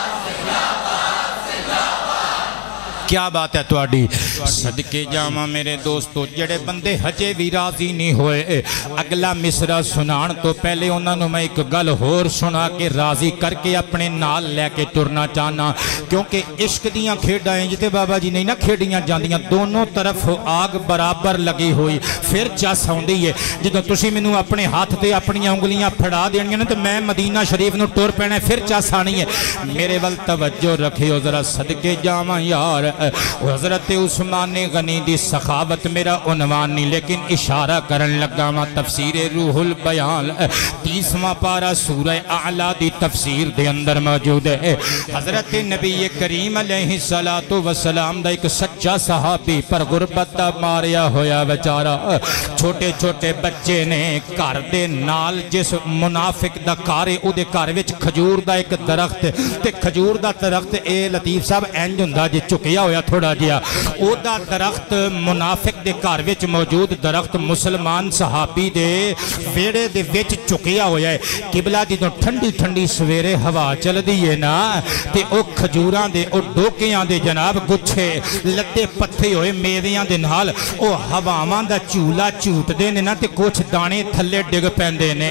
کیا بات ہے تواڈی صدقے جاواں میرے دوستو جڑے بندے ہجے بھی راضی نہیں ہوئے اگلا مصرع سنان تو پہلے انہاں نوں میں ایک گل ہور سنا کے راضی کر کے اپنے نال لے کے ٹرنا چاہنا کیونکہ عشق دیاں کھیڈاں جتے بابا جی نہیں نہ کھیڈیاں جاندیاں دونوں طرف آگ برابر لگی ہوئی پھر چس ہوندی ہے جدوں تسی مینوں اپنے ہاتھ تے اپنی انگلیاں پھڑا دینیاں نے تے میں مدینہ شریف نوں ٹر پینا پھر چس آنی ہے میرے ول توجہ رکھیو ذرا صدقے جاواں یار حضرت عثمان غنی دی سخاوت میرا عنوان نہیں لیکن اشارہ کرن لگا ما تفسیر روح البیان 30واں پارہ سورہ اعلی دی تفسیر دے اندر موجود ہے حضرت نبی کریم علیہ السلام دا ایک سچا صحابی پر غربت دا ماریا ہویا بیچارہ چھوٹے چھوٹے بچے نے گھر دے نال جس منافق دا کارے او دے گھر وچ کھجور دا ایک درخت تے کھجور دا درخت اے لطیف صاحب انج ہوندا جے چکیا ہویا تھوڑا جیا او دا درخت منافق دے گھر وچ موجود درخت مسلمان صحابی دے ویڑے دے وچ چکیا ہویا ہے قبلہ جدوں ٹھنڈی ٹھنڈی سویرے ہوا چل دی ہے نا تے او کھجوراں دے او ڈوکیاں دے جناب گچھے لتے پتھے ہوئے میویاں دے نال او ہواواں دا چولا چوٹ دے نے نا تے کچھ دانے تھلے ڈگ پیندے نے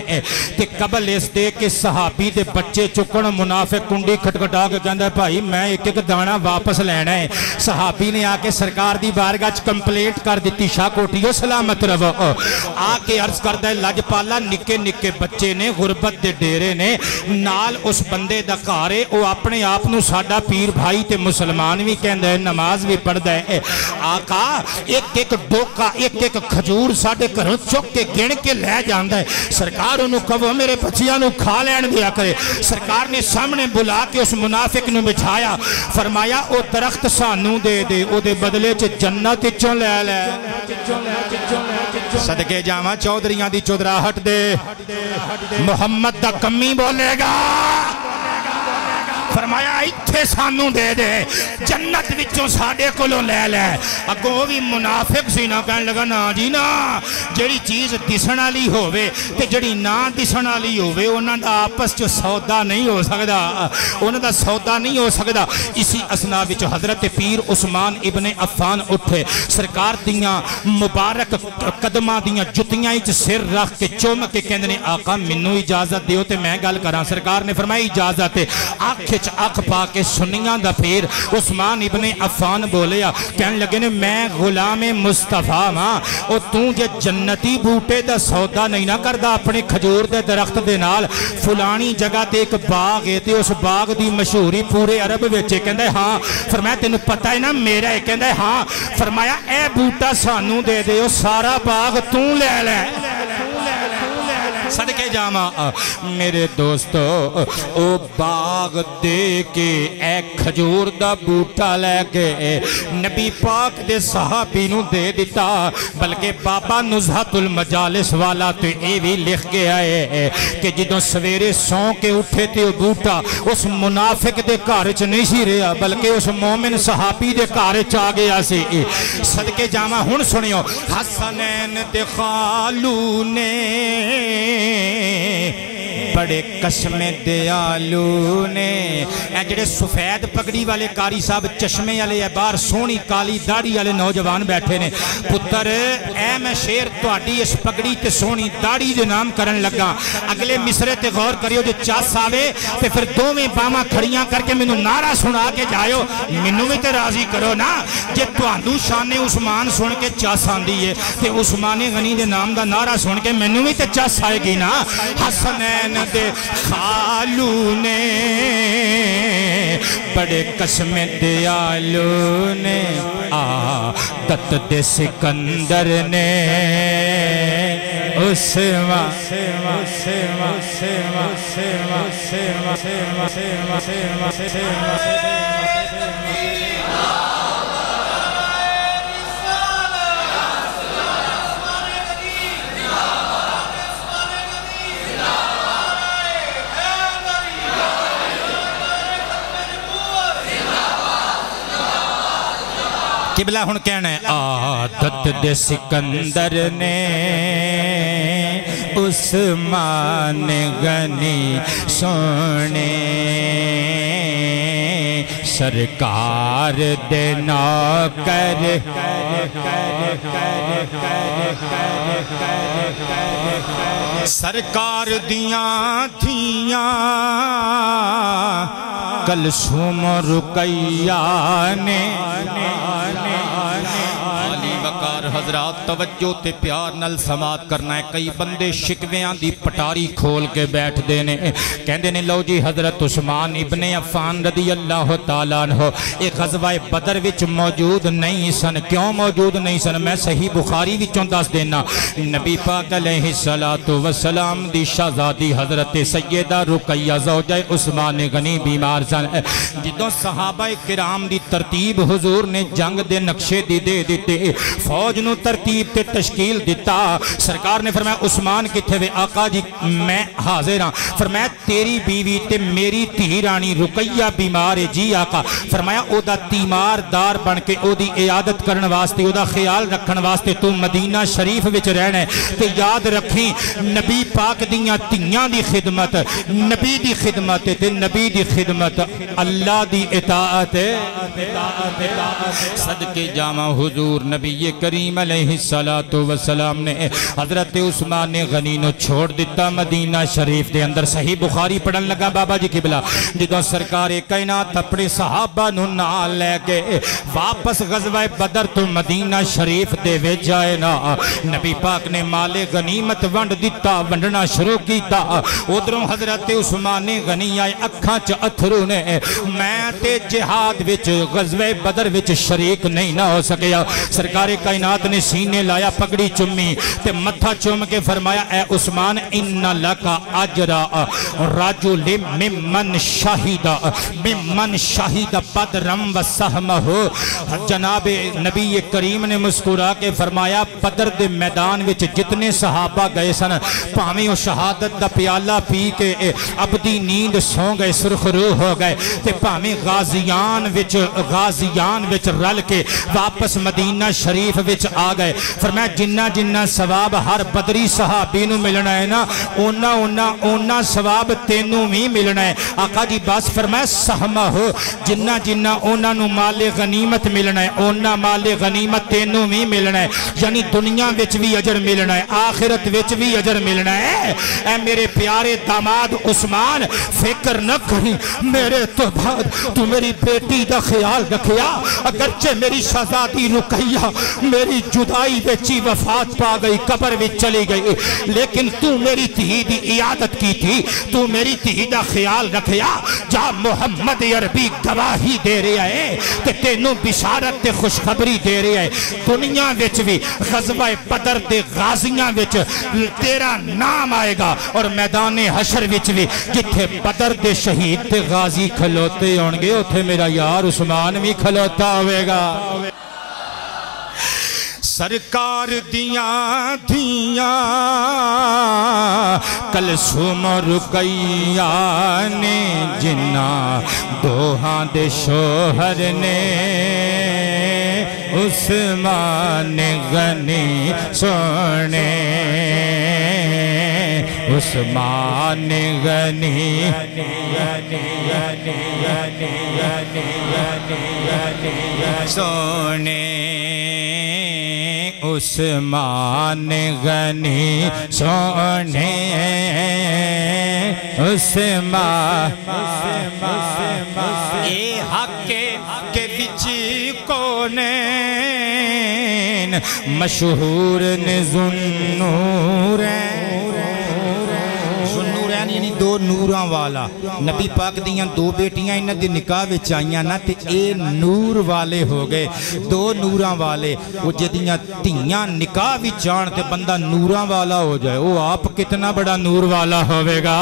تے قبل اس دے کہ صحابی دے بچے چکن منافق کنڈی کھٹکھٹا کے کہندا ہے بھائی میں ایک ایک دانا واپس لینا ہے صحابی نے آ کے سرکار دی بارگاہ وچ کمپلیٹ کر دیتی شاہ کوٹیو سلامت رہو آ کے عرض کردا ہے لجپالا نکے نکے بچے نے غربت دے ڈیرے نے نال اس بندے دا گھر ہے او اپنے آپ نو ساڈا پیر بھائی تے مسلمان بھی کہندا ہے نماز بھی پڑھدا ہے آقا ایک ایک ڈوکا ایک ایک کھجور ساڈے گھروں چک کے گن کے لے جاندا ہے سرکار انہوں کہو میرے بچیاں نو کھا لین دیا کرے سرکار نے سامنے بلا کے اس منافق نو بچھایا فرمایا او درخت سانو دے دے او دے بدلے چ جنت چوں لے لے صدقے جاواں چودھریاں دی چودراہٹ دے محمد دا کمی بولے گا فرمایا ایتھے سانو دے دے جنت وچوں ساڑے کولوں لے لے اگوں بھی منافق سی نہ کہنے لگا نا جی نا جڑی چیز دسن والی ہووے تے جڑی نہ دسن والی ہووے انہاں دا آپس چ سودا نہیں ہو سکدا انہاں دا سودا نہیں ہو سکدا اسی اسنا وچ حضرت پیر عثمان ابن عفان اٹھے سرکار دیاں مبارک قدماں دیاں جتیاں وچ سر رکھ کے چوم کے کہندے نے آقا مینوں اجازت دیو تے میں گل کراں سرکار نے فرمایا اجازت ہے آنکھ اکھ پا کے سنیاں دا پھر عثمان ابن عفان بولیا کہنے لگے نے میں غلام مصطفیٰ ماں او تجھے جنتی بوٹے دا سودا نہیں نہ کردہ اپنے کھجور دے درخت دے نال فلانی جگہ تے ایک باغ ہے تے اس باغ دی مشہوری پورے عرب وچے کہندے ہاں فرمایا تینوں پتہ ہے نا میرا ہے کہندے ہاں فرمایا اے بوٹا سانو دے دے او سارا باغ تو لے لے صدقے جاما میرے دوستو او باغ دے کے اے کھجور دا بوٹا لے کے نبی پاک دے صحابی نو دے دیتا بلکہ بابا نزہت المجالس والا تو اے بھی لکھ کے آئے کہ جدوں سویرے سون کے اٹھے تے او بوٹا اس منافق دے کارچ نہیں سی رہا بلکہ اس مومن صحابی دے کارچ آگیا سی صدقے جاما ہن سنیو حسنین دے خالو نے بڑے قسم دیالو نے اے جڑے سفید پگڑی والے قاری صاحب چشمے والے باہر سونی کالی داڑھی والے نوجوان بیٹھے نے پتر اے میں شیر تہاڈی اس پگڑی تے سونی داڑھی دے نام کرن لگا اگلے مصرے تے غور کریو جے چس آوے تے پھر دوویں باواں کھڑیاں کر کے مینوں نعرہ سنا کے جایو مینوں وی تے راضی کرو نا جے تہانوں شان عثمان سن کے چس آندی ہے تے عثمان غنی دے نام دا نعرہ سن کے مینوں وی تے چس آئے گی نا حسنین دے خالو نے بڑے قسم دیالو نے عادت دے سکندر نے قبلہ ہن کہنا ہے عادت دے سکندر نے عثمان غنی سونے سرکار دے نوکر سرکار دیاں تھیاں کلثوم رقیہ نے علی وقار حضرات توجہ تے پیار نل سماعت کرنا ہے. کئی بندے شکویاں دی پٹاری کھول کے بیٹھ دینے کہندے نے لو جی حضرت عثمان ابن عفان رضی اللہ تعالیٰ عنہ ایک غزوہ بدر وچ موجود نہیں سن. کیوں موجود نہیں سن؟ میں صحیح بخاری وچوں دس دینا. نبی پاک علیہ السلام دی شہزادی حضرت سیدہ رقیہ زوجہ عثمان غنی بیمار سن. جدوں صحابہ کرام دی ترتیب حضور نے جنگ دے نقشے دی دے دیتے فوج نو ترتیب تے تشکیل دیتا. سرکار نے فرمایا عثمان کتھے وے؟ آقا جی میں حاضر ہاں. فرمایا تیری بیوی تے میری دھی رانی رقیہ بیمار ہے. جی آقا. فرمایا او دا تیمار دار بن کے او دی عیادت کرن واسطے او دا خیال رکھن واسطے تو مدینہ شریف وچ رہنا ہے. تے یاد رکھیں نبی پاک دیاں تیاں دی خدمت نبی دی خدمت تے نبی دی خدمت اللہ دی اطاعت صدقے جامع حضور نبی کریم علیہ السلام نے حضرت عثمان غنی نو چھوڑ دیتا مدینہ شریف دے اندر. صحیح بخاری پڑھن لگا بابا جی قبلہ جدوں سرکار کائنات اپنے صحابہ نو نال لے کے واپس غزوہ بدر تو مدینہ شریف دے وچ جائے نا نبی پاک نے مال غنیمت ونڈ دیتا ونڈنا شروع کیتا. ادھروں حضرت عثمان غنی آئے اکھاں چ اتھرو نے میں تے جہاد وچ غزوہ بدر وچ شریک نہیں نہ ہو سکیا. سرکار کائنات نے سینے لایا پگڑی چمی تے متھا چوم کے فرمایا اے عثمان ان لکا اجرا رجل ممن شہید بدرم و سہمہ. جناب نبی کریم نے مسکرا کے فرمایا بدر دے میدان وچ جتنے صحابہ گئے سن پاویں او شہادت دا پیالہ پی کے ابدی نیند سو گئے سرخ روح ہو گئے تے پاویں غازیان وچ رل کے واپس مدینہ شریف وچ آ گئے. فرمایا جنہ جنہ ثواب ہر بدری صحابی نو ملنا ہے نا اونا ثواب تینوں بھی ملنا ہے. آقا جی بس فرمایا سہمہ ہو جنہ جنہ اونا نو مال غنیمت ملنا ہے اونا مال غنیمت تینوں بھی ملنا ہے. یعنی دنیا وچ بھی اجر ملنا ہے آخرت وچ بھی اجر ملنا ہے. اے میرے پیارے داماد عثمان فکر نہ کریں میرے تو بعد تو میری بیٹی دا خیال رکھیا. اگرچہ میری شہزادی رقیہ میری جدائی وچی وفات پا گئی قبر وچ چلی گئی لیکن تو میری دھی دی عیادت کی تھی تو میری دھی دا خیال رکھیا. جا محمد عربی گواہی دے رہا ہے تے تینوں بشارت تے خوشخبری دے رہا ہے. دنیا وچ بھی غزوہ بدر دے غازیاں وچ تیرا نام آئے گا اور میدان حشر وچ بھی جتھے بدر دے شہید تے غازی کھلوتے ہوں گے اتھے میرا یار عثمان بھی کھلوتا ہوئے گا. سرکار دیاں کلثوم رقیہ نے جنہ دوہاں دے شوہر نے عثمان غنی سونے عثمان غنی سونے عثمان غنی سونے عثمان اے حق کے وچی کونین مشہور نے ذوالنورین یعنی دو نوراں والا نبی پاک دیاں دو بیٹیاں انہاں دے نکاح وچ آئیاں نا تے اے نور والے ہو گئے دو نوراں والے. وہ جدیاں تیاں نکاح وچ آن تے بندہ نوراں والا ہو جائے وہ آپ کتنا بڑا نور والا ہوئے گا.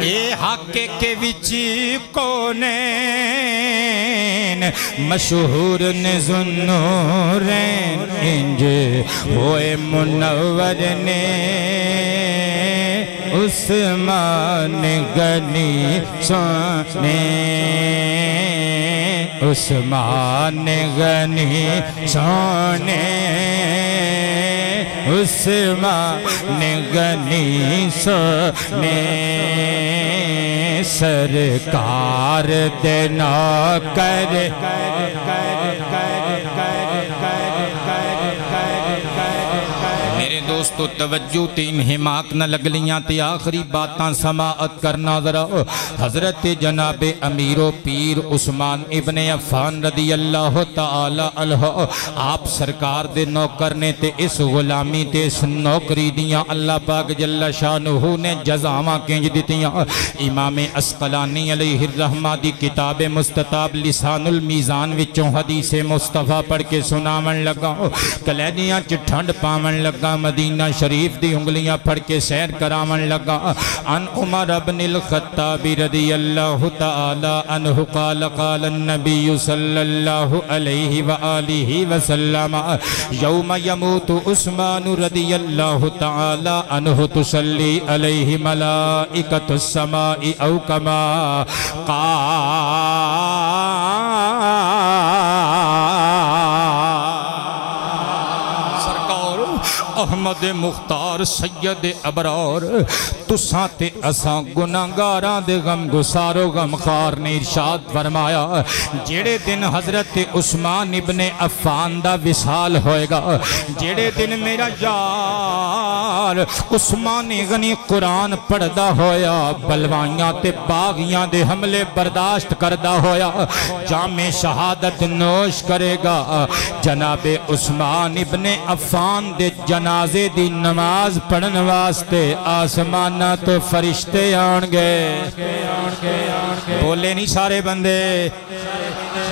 اے حق کے وچ کونین مشہور نے ذوالنورین انج ہوئے منور نے عثمان غنی سونے عثمان غنی سونے عثمان غنی سونے سرکار دے نوکر تو توجہ تین حماق نہ لگ لیاں تے آخری باتاں سماعت کرنا ذرا حضرت جناب امیر و پیر عثمان ابن عفان رضی اللہ تعالی عنہ آپ سرکار دے نوکر نے تے اس غلامی تے اس نوکری دیاں اللہ پاک جل شانہ نے جزاواں کنج دیتیاں امام اسقلانی علیہ الرحمہ دی کتاب مستطاب لسان المیزان وچوں حدیث مصطفیٰ پڑھ کے سناون لگا کلیدیاں چٹھنڈ پاون لگا مدینہ شریف دی انگلیاں پڑھ کے سیر کراون لگا ان عمر ابن الخطاب رضی اللہ تعالی عنہ قال قال النبی صلی اللہ علیہ وآلہ وسلم یوم یموت عثمان رضی اللہ تعالی عنہ تسلی علیہ ملائکۃ السماء او کما احمد مختار سید ابرار تساں تے اساں گناہگاراں دے غم گسار و غم خار نے ارشاد فرمایا جیڑے دن حضرت عثمان ابن عفان دا وصال ہوئے گا جیڑے دن میرا یار عثمان غنی قرآن پڑھدا ہویا بلوائیاں تے باغیاں دے حملے برداشت کردہ ہویا جامِ شہادت نوش کرے گا جناب عثمان ابن عفان دے جنازے دی نماز پڑھن واسطے آسمانہ تو فرشتے آن گے بولے نہیں سارے بندے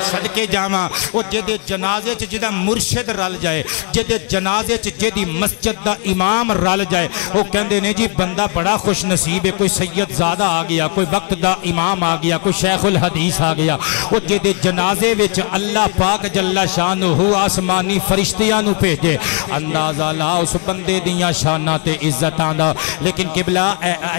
صدقے جامع وہ جدے جنازے چ جدہ مرشد رل جائے جدے جنازے چ جدی مسجد دا امام رل جائے وہ کہندے نے جی بندہ بڑا خوش نصیب ہے کوئی سید زادہ آ گیا کوئی وقت دا امام آ گیا کوئی شیخ الحدیث آ گیا وہ جدے جنازے وچ اللہ پاک جل شانہ آسمانی فرشتیاں نو بھیجے اندازہ لا اس بندے دیاں شانہ تے عزتاں دا لیکن قبلہ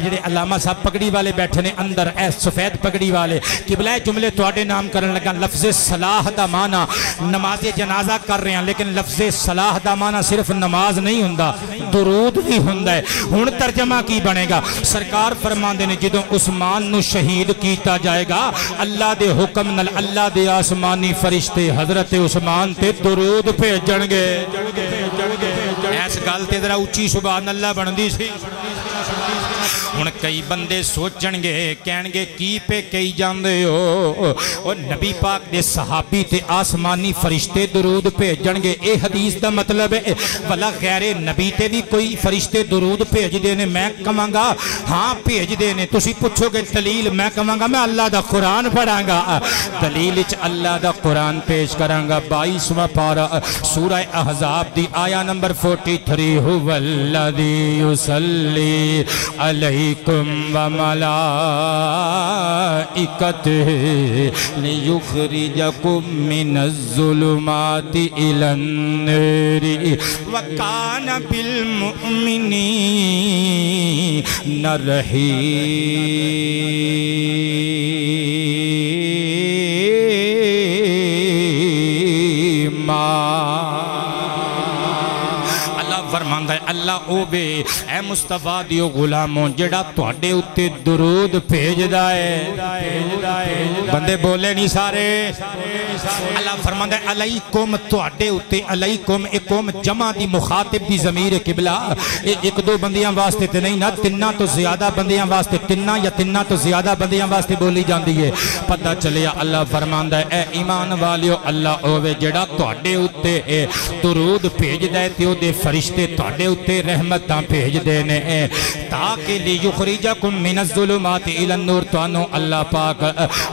جڑے علامہ صاحب پگڑی والے بیٹھے نے اندر اے سفید پگڑی والے قبلہ جملے تواڈے نام کرن لگا لفظ صلاح دا معنی نماز جنازہ کر رہے ہیں لیکن لفظ صلاح دا معنی صرف نماز نہیں ہوندا درود بھی ہوندا ہے ہن ترجمہ کی بنے گا سرکار فرماندے نے جدوں عثمان نو شہید کیتا جائے گا اللہ دے حکم نال اللہ دے آسمانی فرشتے حضرت عثمان تے درود بھیجن گے ایس گل تے ذرا اونچی سبحان اللہ بندی سی ہن کئی بندے سوچن گے کہن گے کی پہ کئی جاندے ہو اور نبی پاک دے صحابی تے آسمانی فرشتے درود بھیجن گے اے حدیث دا مطلب ہے بھلا غیر نبی تے بھی کوئی فرشتے درود بھیج دینے میں کہاں گا ہاں بھیج دینے تسی پوچھو گے دلیل میں کہاں گا میں اللہ دا قرآن پڑھاں گا دلیل اچ اللہ دا قرآن پیش کراں گا 22واں پارہ سورہ احزاب دی آیا نمبر 43 هو الذی یصلی علیکم وملائکتہ لیخرجکم من الظلمات الی النور وکان بالمؤمنین فرماندا ہے اللہ او بے اے مصطفیٰ دیو غلاموں جڑا تواڈے اُتے درود بھیجدا ہے بندے بولے نہیں سارے اللہ فرماندا ہے علیکم تواڈے اُتے علیکم ایکم جمع دی مخاطب دی ضمیر قبلہ ایک دو بندیاں واسطے تے نہیں نا تنہ تو زیادہ بندیاں واسطے تنہ یا تنہ تو زیادہ بندیاں واسطے بولی جاندی ہے پتہ چلیا اللہ فرماندا ہے اے ایمان والیو اللہ اوے جڑا تواڈے اُتے درود بھیجدا ہے تے او دے فرشتے تواڈے اُتے رحمتاں بھیج دینے تاکہ لیخرجکم من الظلمات الی النور تانوں اللہ پاک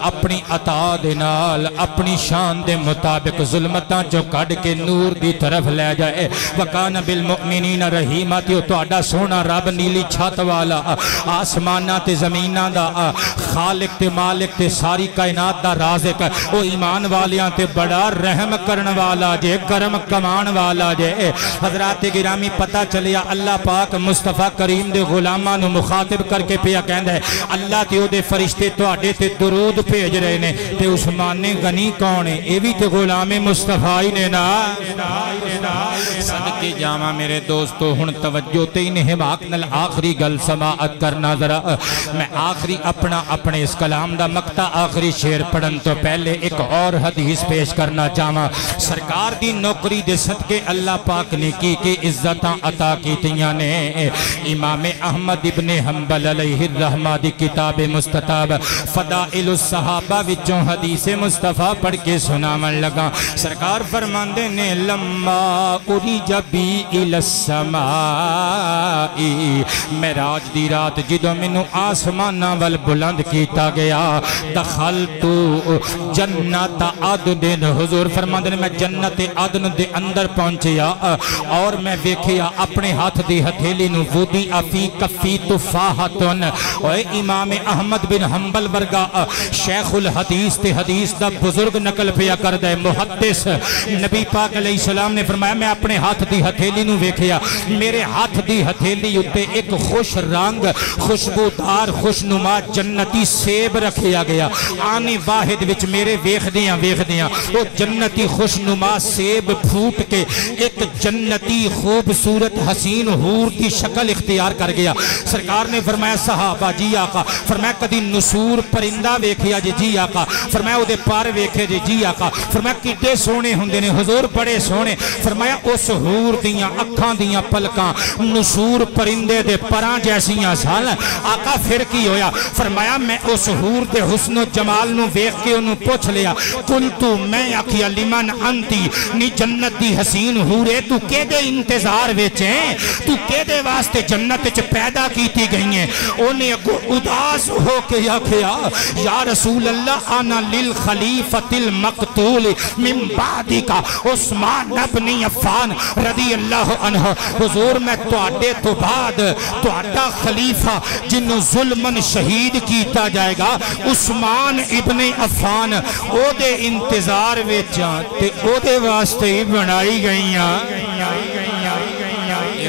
اپنی عطا دے نال اپنی شان دے مطابق ظلمتاں چوں کڈ کے نور دی طرف لے جائے وکان بالمؤمنین رحیما تے تہاڈا سونا رب نیلی چھت والا آسماناں تے زمیناں دا خالق تے مالک تے ساری کائنات دا رازق او ایمان والیاں تے بڑا رحم کرن والا جے کرم کمان والا جے حضرات گرامی پتہ چلیا اللہ پاک مصطفیٰ کریم دے غلاماں نو مخاطب کر کے پیا کہندا ہے اللہ تے او دے فرشتے تواڈے تے درود بھیج رہے نے تے عثمان غنی کون ہے اے بھی تے غلام مصطفیٰ ہی نے نا صدقے جاواں میرے دوستو ہن توجہ تے انہماک نال آخری گل سماعت کرنا ذرا میں آخری اپنے اس کلام دا مقطع آخری شعر پڑھن تو پہلے ایک اور حدیث پیش کرنا چاہواں سرکار دی نوکری دے صدقے اللہ پاک نے کی کہ عزتاں عطا کیتیاں نے امام احمد ابن حنبل علیہ الرحمہ دی کتاب مستطاب فضائل الصحابہ وچوں حدیث مصطفیٰ پڑھ کے سنامن لگا سرکار فرماندے نے لما اُرِجَ بِی إِلَى السَّمَاءِ معراج دی رات جدو منو آسمانہ وال بلند کیتا گیا دخلت جنت عدن حضور فرماندے نے میں جنت عدن دے اندر پہنچیا اور میں ویکھیا اپنے ہاتھ دی ہتھیلی نو وُدِعَ فِی کَفِّی تُفَاحَةٌ اے امام احمد بن حنبل ورگا شیخ الحدیث تے حدیث دا بزرگ نقل پیا کر دے محدث نبی پاک علیہ السلام نے فرمایا میں اپنے ہاتھ دی ہتھیلی نو ویکھیا میرے ہاتھ دی ہتھیلی اُتے ایک خوش رنگ خوشبودار خوشنما جنتی سیب رکھیا گیا آنی واحد وچ میرے ویکھدیاں وہ جنتی خوشنما سیب پھوٹ کے ایک جنتی خوبصورت حسین حور کی شکل اختیار کر گیا سرکار نے فرمایا صحابہ جی آقا فرمایا کدی نسور پرندہ ویکھیا جی آقا فرمایا او دے پار ویکھے جی آقا فرمایا کڈے سونے ہوندے نے حضور بڑے سونے فرمایا اس حور دیاں اکھاں دیاں پلکاں نسور پرندے دے پراں جیسیاں سال آقا پھر کی ہویا فرمایا میں اس حور دے حسن و جمال نو ویکھ کے انہوں پوچھ لیا قلتو میں آکھیا لمن انتی نی جنت دی حسین حورے تو کے دے انتظار ویچیں تو کے دے واسطے جنت چ پیدا کیتی گئی ہیں انہیں اداس ہو کے آکھیا یا رسول اللہ انا للخلیفۃ المقتول من بعدی کا عثمان ابن عفان رضی اللہ عنہ حضور میں تواڈے تو بعد تواڈا خلیفہ جنہوں ظلمن شہید کیتا جائے گا عثمان ابن عفان او دے انتظار ویچاں تے او دے واسطے ہی بنائی گئیاں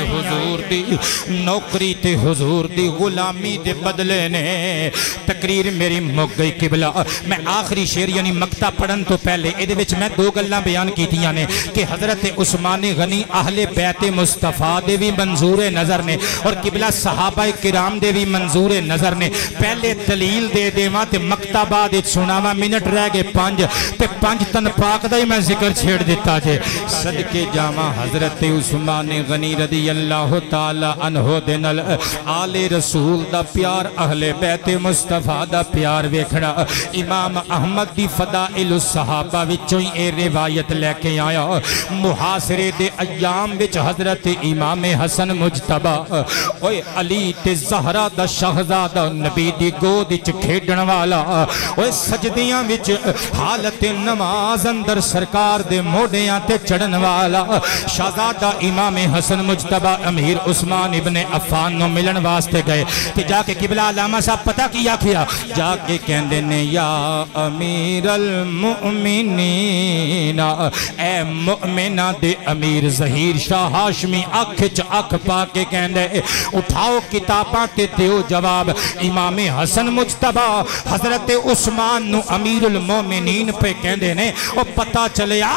حضور دی نوکری تے حضور دی غلامی دے بدلے نے تقریر میری مک گئی قبلہ میں آخری شعر یعنی مقطع پڑھن تو پہلے ادھے وچ میں دو گلاں بیان کیتیاں نے کہ حضرت عثمان غنی اہل بیت مصطفیٰ دے بھی منظور نظر نے اور قبلہ صحابہ کرام دے بھی منظور نظر نے پہلے دلیل دے دیواں تے مقطع بعد سناواں منٹ رہ گئے 5 تے 5 تن پاک دا ہی میں ذکر چھیڑ دیتا جے صدقے جاواں حضرت عثمان غنی رضی اللہ تعالی عنہ دنل آل رسول دا پیار اہل بیت مصطفیٰ دا پیار ویکھنا امام احمد دی فضائل الصحابہ وچوں اے روایت لے کے آیا محاصرے دے ایام وچ حضرت امام حسن مجتبہ اوے علی تے زہرا دا شہزادہ نبی دی گود وچ کھیڈن والا اوے سجدیاں وچ حالت نماز اندر سرکار دے موڈیاں تے چڑھن والا شہزادہ امام حسن مجتبہ امیر عثمان ابن عفان نو ملن واسطے گئے کہ جا کے قبلہ علامہ صاحب پتہ کیا جا کے کہندے نے یا امیر المؤمنین اے مؤمنہ دے امیر ظہیر شاہ ہاشمی اکھ پا کے کہندے اٹھاؤ کتاباں تے دیو جواب امام حسن مجتبہ حضرت عثمان نو امیر المؤمنین پہ کہندے نے اور پتہ چلیا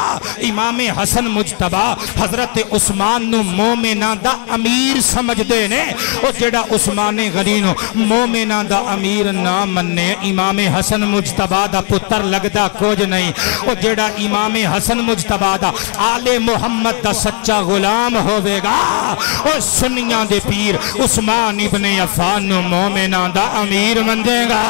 امام حسن مجتبہ حضرت عثمان نو مومنہ دا امیر سمجھ دے نے اور جڑا عثمان غنی نو مومنہ دا امیر نہ مننے امام حسن مجتبہ دا پتر لگدا کچھ نہیں اور جڑا امام حسن مجتبہ دا آل محمد دا سچا غلام ہوئے گا اور سنیاں دے پیر عثمان ابن عفان نو مومنہ دا امیر مندے گا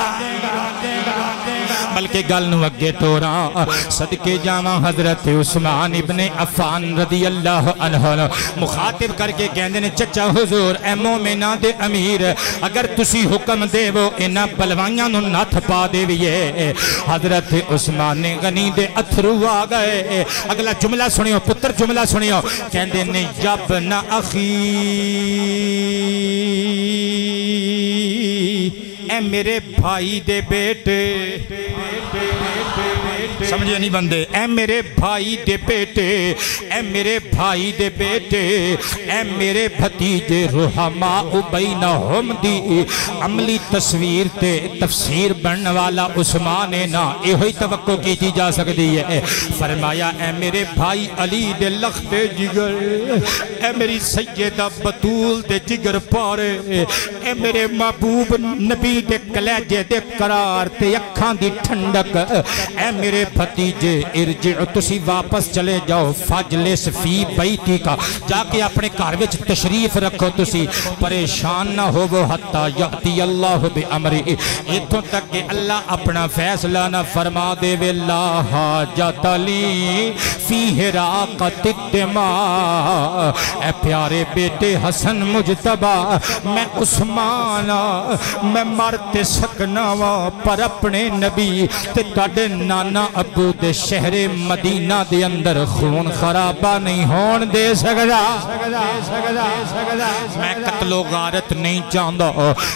بلکہ گل نو اگے توڑا صدقے جاواں حضرت عثمان ابن عفان رضی اللہ عنہ مخاطب کر کے کہندے نے چچا حضور اے مومنہ دے امیر اگر تسی حکم دے وہ انہاں بلوائیاں نو نتھ پا دے ویے حضرت عثمان غنی دے اتھرو آ گئے اگلا جملہ سنیو پتر جملہ سنیو کہندے نے یابن اخی اے میرے بھائی دے بیٹے سمجھے نہیں بندے اے میرے بھائی دے بیٹے اے میرے بھائی دے بیٹے اے میرے بھتیجے رحماء بینہم دی عملی تصویر تے تفسیر بنن والا عثمان نا اے ہوئی توقع کی جا سکتی ہے فرمایا اے میرے بھائی علی دے لخت جگر اے میری سیدہ بطول دے جگر پارے اے میرے محبوب نبی دے کلیجے دے قرار تے اکھاں دی ٹھنڈک اے میرے بھتیجے ارجع تسی واپس چلے جاؤ فجلس فی بیتی کا جا کے اپنے گھر وچ تشریف رکھو تسی پریشان نہ ہوو حتی یأتی اللہ بامری اتھوں تک کہ اللہ اپنا فیصلہ نہ فرما دے وے لا حاجت لی فی حراقت الدماء اے پیارے بیٹے حسن مجتبہ میں عثمان میں مرتے سکنا وا پر اپنے نبی تے تاڑے نانا ابو دے شہر مدینہ دے اندر خون خرابہ نہیں ہون دے سکدا میں قتل و غارت نہیں چاہندا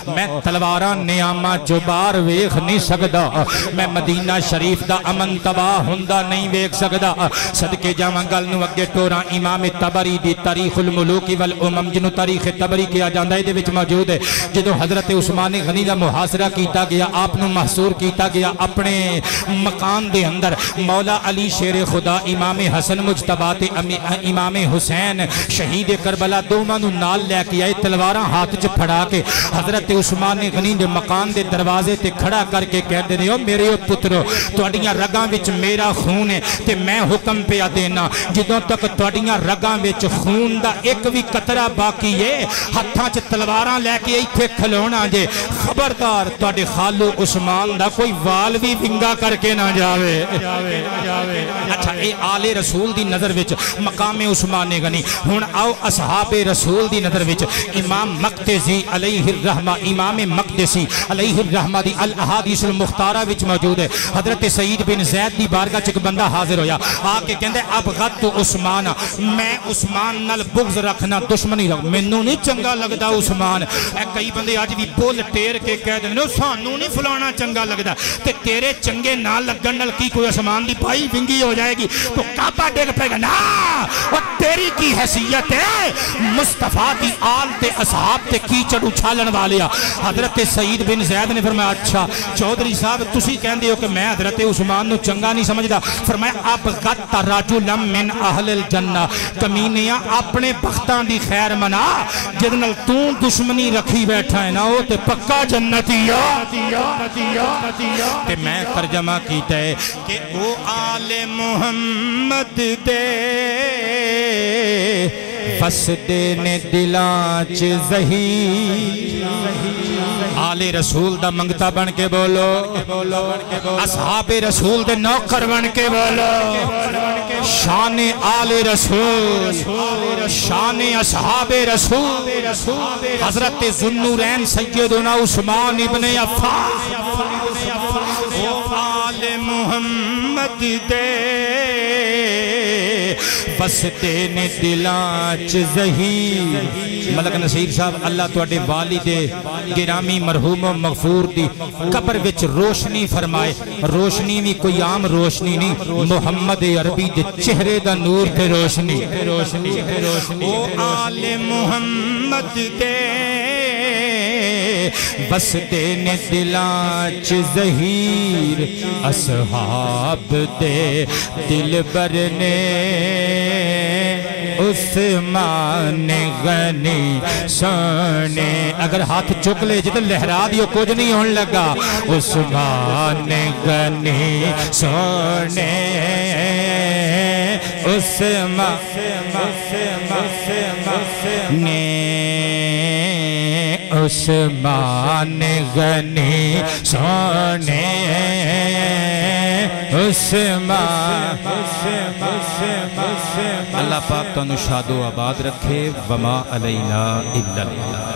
میں تلواراں نیامہ جبار ویخ نہیں سکدا میں مدینہ شریف دا امن تباہ ہندہ نہیں ویخ سکدا صدقے جاواں گل نو اگے ٹوراں امام تبری دی تاریخ الملوک والامم جنو تاریخ تبری کیا جاندا ہے دے وچ موجود ہے جدو حضرت عثمان غنی دا محاصرہ کیتا گیا آپ نو محصور کیتا گیا اپنے مکان دے اندر مولا علی شیر خدا امام حسن مجتبی تے امام حسین شہید کربلا دوواں نو نال لے کے آئے تلواراں ہاتھ چ پھڑا کے حضرت عثمان غنی دے مکان دے دروازے تے کھڑا کر کے کہہ دے ہو میرے پترو تواڈیاں رگاں وچ میرا خون ہے تے میں حکم پیا دینا جدوں تک تواڈیاں رگاں وچ خون دا ایک بھی قطرہ باقی ہے ہتھاں چ تلواراں لے کے ایتھے کھلونا جے خبردار تواڈے خالو عثمان دا کوئی وال بھی ونگا کر کے نہ جاوے اچھا اے آل رسول دی نظر وچ مقام عثمان غنی ہن آؤ اصحاب رسول دی نظر وچ امام مقدسی علیہ الرحمہ امام مقدسی علیہ الرحمہ دی الاحادیث المختارہ وچ موجود ہے حضرت سعید بن زید دی بارگاہ چ بندہ حاضر ہویا آ کے کہندے اب غد عثمان میں عثمان نال بغض رکھنا دشمنی رکھ مینوں نہیں چنگا لگدا عثمان اے کئی بندے اج بھی بول ٹیر کے کہہ دے نو سانوں نہیں فلانا چنگا لگدا تے تیرے چنگے نہ لگن نال کی کوئی عثمان دی بھائی ونگی ہو جائے گی تو کعبہ ڈگ پے گا نا او تیری کی حیثیت ہے مصطفیٰ دی آل تے اصحاب تے کیچڑ اچھالن والیا حضرت سعید بن زید نے فرمایا اچھا چودھری صاحب تسی کہندے ہو کہ میں حضرت عثمان نو چنگا نہیں سمجھدا فرمایا اب غد رجلا من اہل الجنہ کمینیاں اپنے بختاں دی خیر منا جد نال تو دشمنی رکھی بیٹھا ہے نا وہ تے پکا جنتی تے میں ترجمہ کیتا ہے کہ او آل محمد دے فسدے نے دلانچ زہی آل رسول دا منگتا بن کے بولو اصحاب رسول دے نوکر بن کے بولو شان آل رسول شان اصحاب رسول حضرت ذوالنورین سیدنا عثمان ابن عفان او آل محمد دے بستے نے دلانچ زہیر ملک نصیر صاحب اللہ توڑے والد گرامی مرحوم و مغفور دی قبر وچ روشنی فرمائے روشنی بھی کوئی عام روشنی نہیں محمد عربی دے چہرے دا نور تے روشنی او آل محمد دے بستے نے دلانچ زہیر اصحاب دے دل برنے عثمان غنی سونے اگر ہاتھ چک لے جتے لہرا دیو کچھ نہیں ہون لگا عثمان غنی سونے عثمان غنی سونے عثمان اللہ پاک تو نشاد و آباد رکھے وما علینا الا اللہ